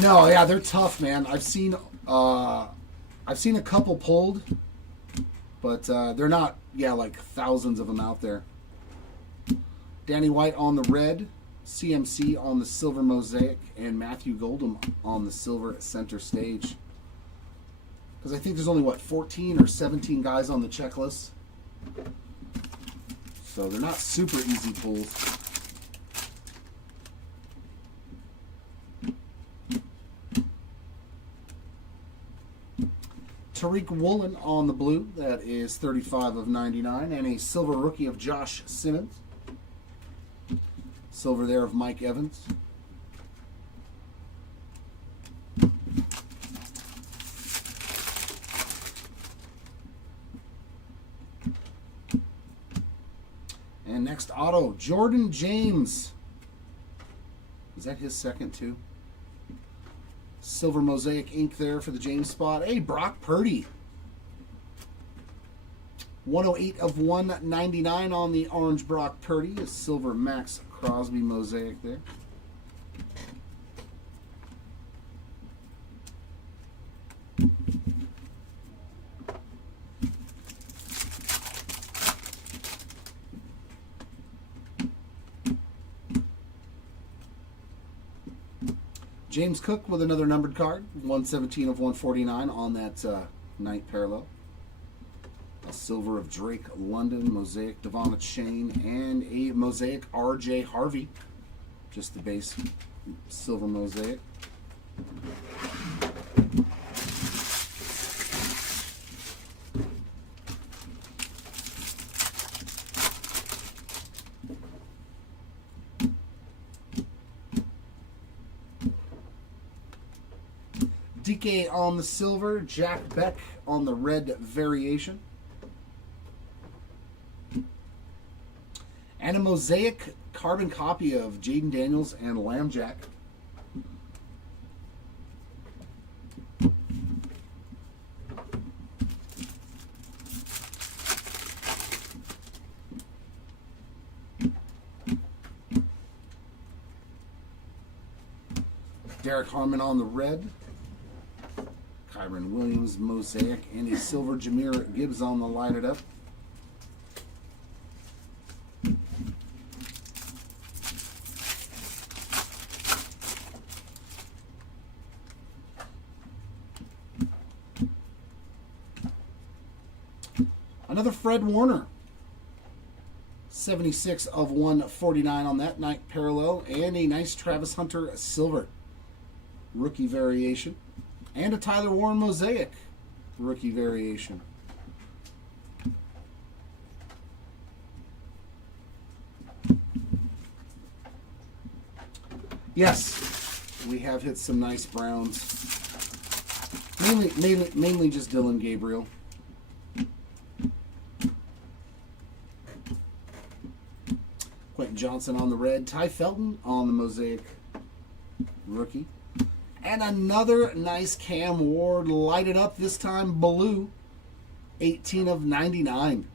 No, yeah, they're tough, man. I've seen a couple pulled, but they're not, like thousands of them out there. Danny White on the red, CMC on the silver mosaic, and Matthew Goldham on the silver center stage. Because I think there's only, 14 or 17 guys on the checklist. So they're not super easy pulls. Tariq Woolen on the blue. That is 35 of 99. And a silver rookie of Josh Simmons. Silver there of Mike Evans. And next auto, Jordan James. Is that his second too? Silver mosaic ink there for the James spot. Hey, Brock Purdy. 108 of 199 on the orange Brock Purdy. A silver Max Crosby mosaic there. James Cook with another numbered card, 117 of 149 on that ninth parallel. A silver of Drake London, mosaic Devon Chain, and a mosaic R.J. Harvey. Just the base silver mosaic. DK on the silver, Jack Beck on the red variation. And a mosaic carbon copy of Jaden Daniels and Lambjack. Derek Harmon on the red. Kyron Williams mosaic, and a silver Jahmyr Gibbs on the lighted up. Another Fred Warner. 76 of 149 on that night parallel, and a nice Travis Hunter silver rookie variation. And a Tyler Warren mosaic rookie variation. Yes, we have hit some nice browns. Mainly just Dylan Gabriel. Quentin Johnson on the red. Ty Felton on the mosaic rookie. And another nice Cam Ward, lighted up, this time blue, 18 of 99.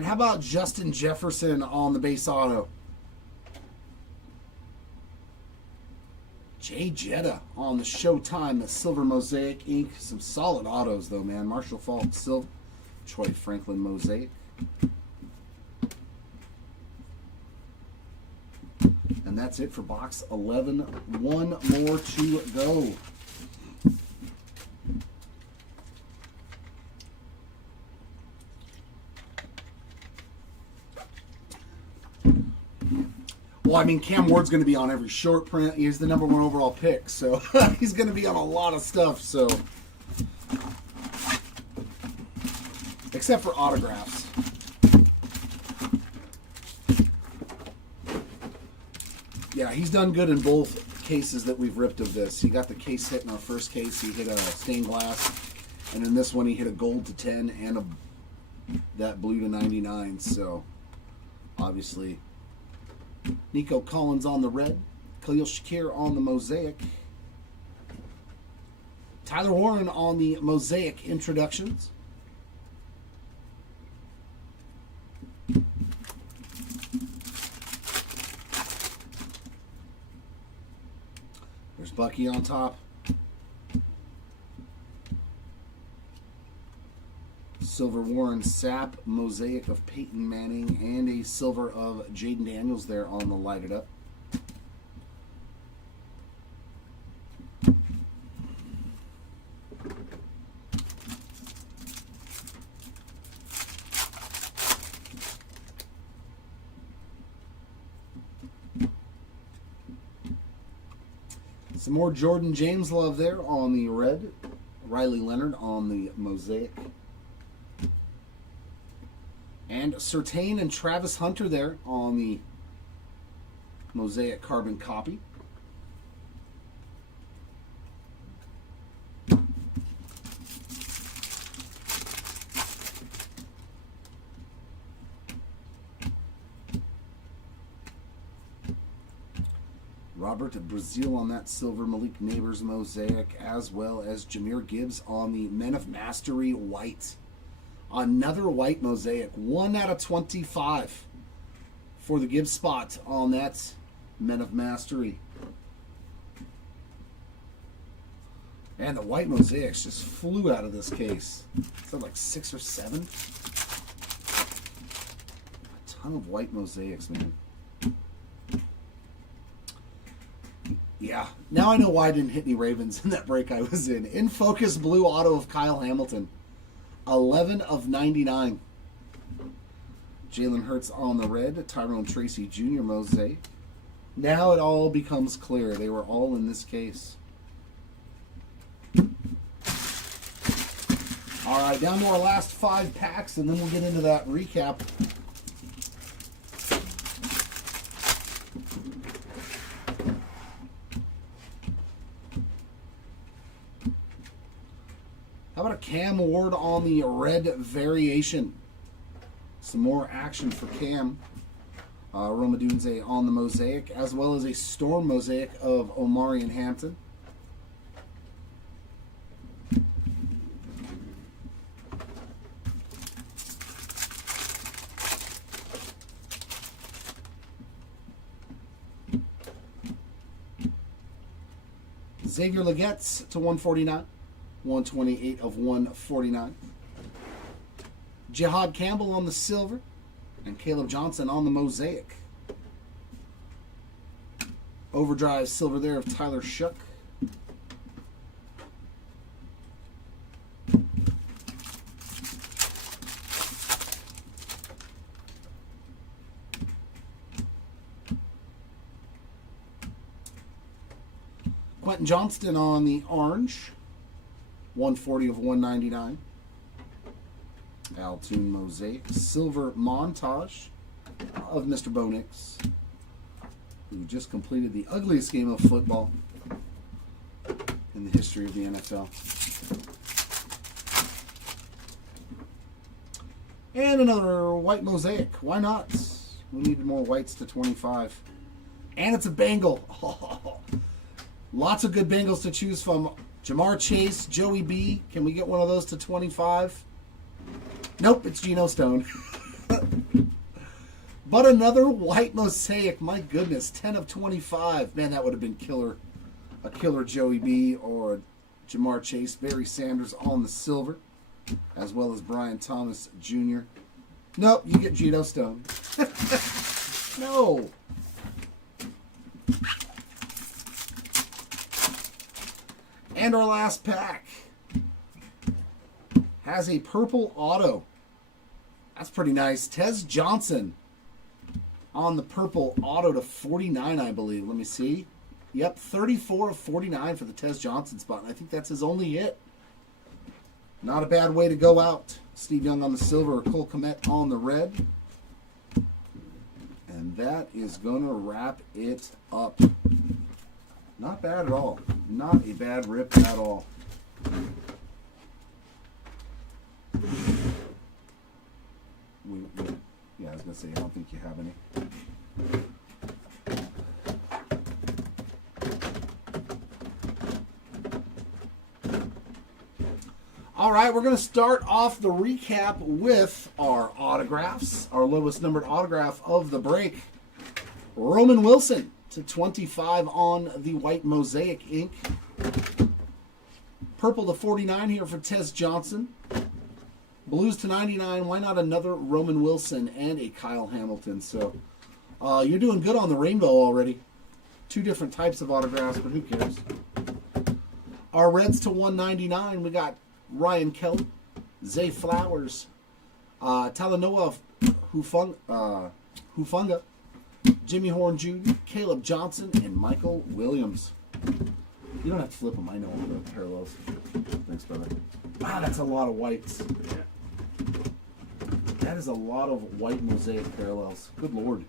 And how about Justin Jefferson on the base auto? Jay Jetta on the Showtime, the Silver Mosaic ink. Some solid autos, though, man. Marshall Faulk, Silver. Troy Franklin Mosaic. And that's it for box 11. One more to go. Well, I mean, Cam Ward's going to be on every short print. He's the #1 overall pick, so he's going to be on a lot of stuff. So, except for autographs. Yeah, he's done good in both cases that we've ripped of this. He got the case hit in our first case. He hit a stained glass, and in this one he hit a gold to 10 and that blue to 99. So, obviously. Nico Collins on the red. Khalil Shakir on the Mosaic. Tyler Warren on the Mosaic introductions. There's Bucky on top. Silver Warren Sapp, Mosaic of Peyton Manning, and a silver of Jaden Daniels there on the lighted up. Some more Jordan James love there on the red. Riley Leonard on the Mosaic. And Surtain and Travis Hunter there on the Mosaic carbon copy. Robert Brazil on that silver Malik Neighbors Mosaic, as well as Jahmyr Gibbs on the Men of Mastery white. Another white Mosaic, 1 out of 25 for the Gibbs spot on that Men of Mastery. And the white Mosaics just flew out of this case. Is that like 6 or 7? A ton of white Mosaics, man. Yeah, now I know why I didn't hit any Ravens in that break I was in. In focus blue auto of Kyle Hamilton. 11 of 99. Jalen Hurts on the red. Tyrone Tracy Jr. Mosaic. Now it all becomes clear. They were all in this case. All right, down to our last 5 packs, and then we'll get into that recap. How about a Cam Ward on the red variation? Some more action for Cam. Roma Dunze on the Mosaic, as well as a Storm Mosaic of Omari and Hampton. Xavier Legetts to 149. 128 of 149. Jihad Campbell on the silver. And Caleb Johnson on the Mosaic. Overdrive silver there of Tyler Shook. Quentin Johnston on the orange. 140 of 199. Altoon Mosaic. Silver montage of Mr. Bonix, who just completed the ugliest game of football in the history of the NFL. And another white Mosaic. Why not? We need more whites to 25. And it's a Bengal. Lots of good Bengals to choose from. Jamar Chase, Joey B. Can we get one of those to 25? Nope, it's Geno Stone. But another white mosaic. My goodness, 10 of 25. Man, that would have been killer. A killer Joey B or Jamar Chase. Barry Sanders on the silver, as well as Brian Thomas Jr. Nope, you get Geno Stone. No. And our last pack has a purple auto. That's pretty nice. Tez Johnson on the purple auto to 49, I believe. Let me see. Yep, 34 of 49 for the Tez Johnson spot. And I think that's his only hit. Not a bad way to go out. Steve Young on the silver, Cole Kmet on the red. And that is going to wrap it up. Not bad at all. Not a bad rip at all. Yeah, I was going to say, I don't think you have any. All right, we're going to start off the recap with our autographs. Our lowest numbered autograph of the break. Roman Wilson to 25 on the white mosaic ink. Purple to 49 here for Tez Johnson. Blues to 99. Why not another Roman Wilson and a Kyle Hamilton? So you're doing good on the rainbow already. Two different types of autographs, but who cares? Our Reds to 199. We got Ryan Kelly, Zay Flowers, Talanoa Hufunga, Jimmy Horn Jr., Caleb Johnson, and Michael Williams. You don't have to flip them. I know all the parallels. Thanks, brother. Wow, that's a lot of whites. That is a lot of white mosaic parallels. Good Lord.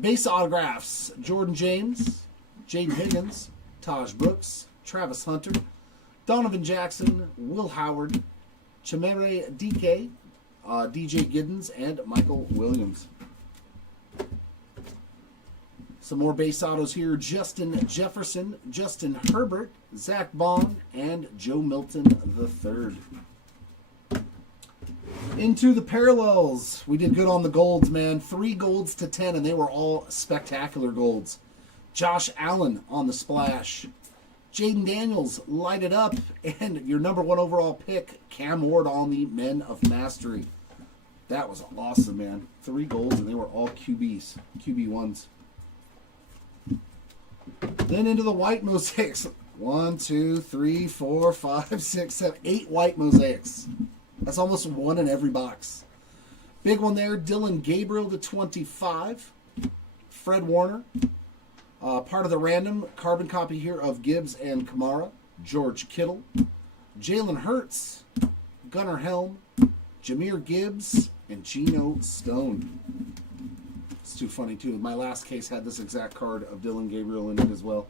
Base autographs. Jordan James, Jaden Higgins, Taj Brooks, Travis Hunter, Donovan Jackson, Will Howard, Chimere DK, DJ Giddens, and Michael Williams. Some more base autos here. Justin Jefferson, Justin Herbert, Zach Bond, and Joe Milton III. Into the parallels. We did good on the golds, man. 3 golds to 10, and they were all spectacular golds. Josh Allen on the splash. Jaden Daniels lighted up, and your number 1 overall pick, Cam Ward on the Men of Mastery. That was awesome, man. 3 golds, and they were all QBs, QB1s. Then into the white mosaics. 1, 2, 3, 4, 5, 6, 7, 8 white mosaics. That's almost 1 in every box. Big one there, Dylan Gabriel to 25. Fred Warner. Part of the random carbon copy here of Gibbs and Kamara. George Kittle. Jalen Hurts. Gunnar Helm. Jahmyr Gibbs. And Geno Stone. It's too funny, too. My last case had this exact card of Dylan Gabriel in it as well.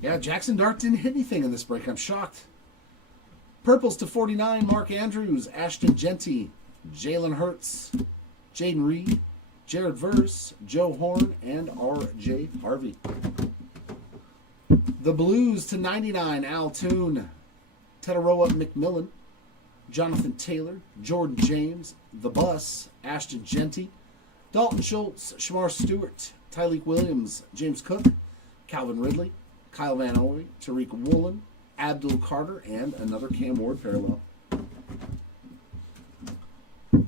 Yeah, Jackson Dart didn't hit anything in this break. I'm shocked. Purples to 49, Mark Andrews, Ashton Genty, Jalen Hurts, Jaden Reed, Jared Verse, Joe Horn, and R.J. Harvey. The Blues to 99, Al Toon, Tetaroa McMillan, Jonathan Taylor, Jordan James, The Bus, Ashton Genty, Dalton Schultz, Shamar Stewart, Tyleek Williams, James Cook, Calvin Ridley, Kyle Van Noy, Tariq Woolen, Abdul Carter, and another Cam Ward parallel.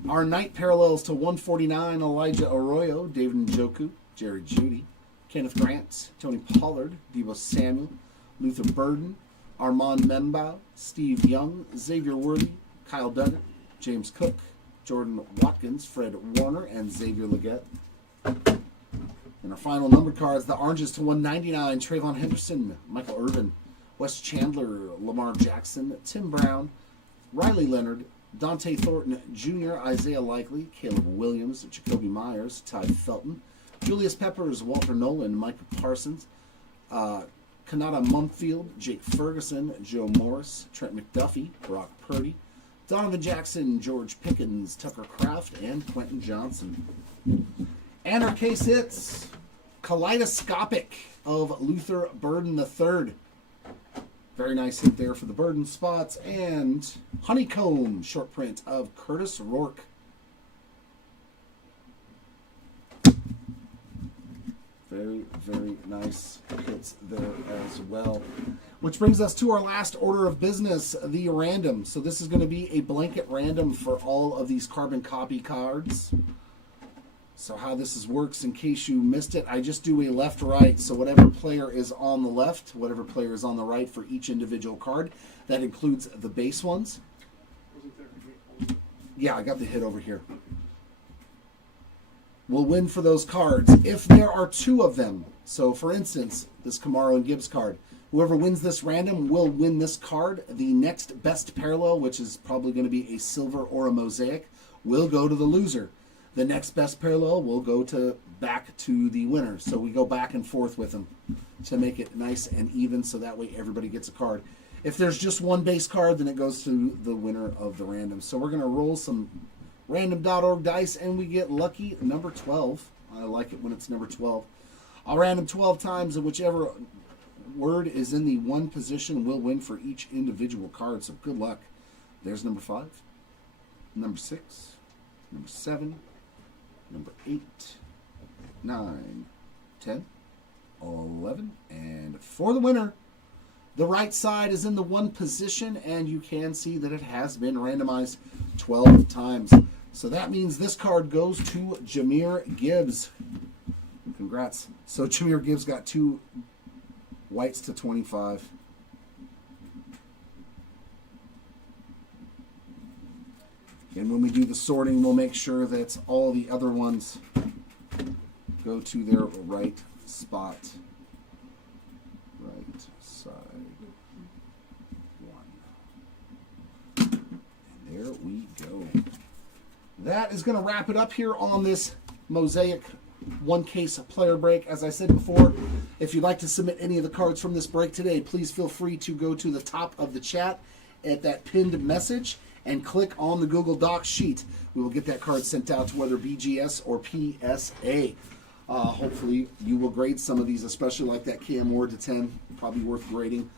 Our night parallels to 149, Elijah Arroyo, David Njoku, Jerry Jeudy, Kenneth Grant, Tony Pollard, Deebo Samuel, Luther Burden, Armand Membao, Steve Young, Xavier Worthy, Kyle Duggan, James Cook, Jordan Watkins, Fred Warner, and Xavier Legette. And our final numbered cards, the oranges to 199, Trayvon Henderson, Michael Irvin, Wes Chandler, Lamar Jackson, Tim Brown, Riley Leonard, Dante Thornton Jr., Isaiah Likely, Caleb Williams, Jacoby Myers, Ty Felton, Julius Peppers, Walter Nolan, Micah Parsons, Kanata Mumfield, Jake Ferguson, Joe Morris, Trent McDuffie, Brock Purdy, Donovan Jackson, George Pickens, Tucker Kraft, and Quentin Johnson. And our case hits, Kaleidoscopic of Luther Burden III. Very nice hit there for the Burden spots. And Honeycomb short print of Curtis Rourke. Very, very nice hits there as well. Which brings us to our last order of business, the random. So this is going to be a blanket random for all of these carbon copy cards. So how this works, in case you missed it, I just do a left-right. So whatever player is on the left, whatever player is on the right for each individual card. That includes the base ones. Yeah, I got the hit over here. Will win for those cards if there are two of them. So for instance, this Camaro and Gibbs card. Whoever wins this random will win this card. The next best parallel, which is probably going to be a silver or a mosaic, will go to the loser. The next best parallel will go back to the winner. So we go back and forth with them to make it nice and even, so that way everybody gets a card. If there's just one base card, then it goes to the winner of the random. So we're going to roll some random.org dice, and we get lucky number 12. I like it when it's number 12. I'll random 12 times, and whichever word is in the one position will win for each individual card. So good luck. There's number 5, number 6, number 7, number 8, 9, 10, 11, and for the winner, the right side is in the one position, and you can see that it has been randomized 12 times. So that means this card goes to Jameer Gibbs. Congrats. So Jameer Gibbs got 2 whites to 25. And when we do the sorting, we'll make sure that all the other ones go to their right spot. Right side 1. And there we go. That is going to wrap it up here on this Mosaic one case player break. As I said before, if you'd like to submit any of the cards from this break today, please feel free to go to the top of the chat at that pinned message and click on the Google Docs sheet. We will get that card sent out to whether BGS or PSA. Hopefully you will grade some of these, especially like that Cam Ward to 10. Probably worth grading.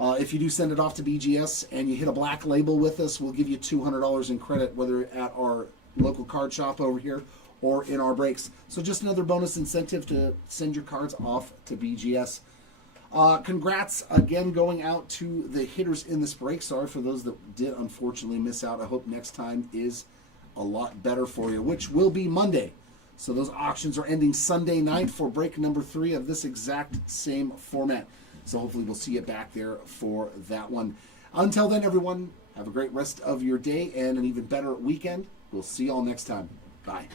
If you do send it off to BGS and you hit a black label with us, we'll give you $200 in credit, whether at our local card shop over here or in our breaks. So just another bonus incentive to send your cards off to BGS. Congrats again going out to the hitters in this break. Sorry for those that did unfortunately miss out. I hope next time is a lot better for you, which will be Monday. So those auctions are ending Sunday night for break number 3 of this exact same format. So hopefully we'll see you back there for that one. Until then, everyone, have a great rest of your day and an even better weekend. We'll see you all next time. Bye.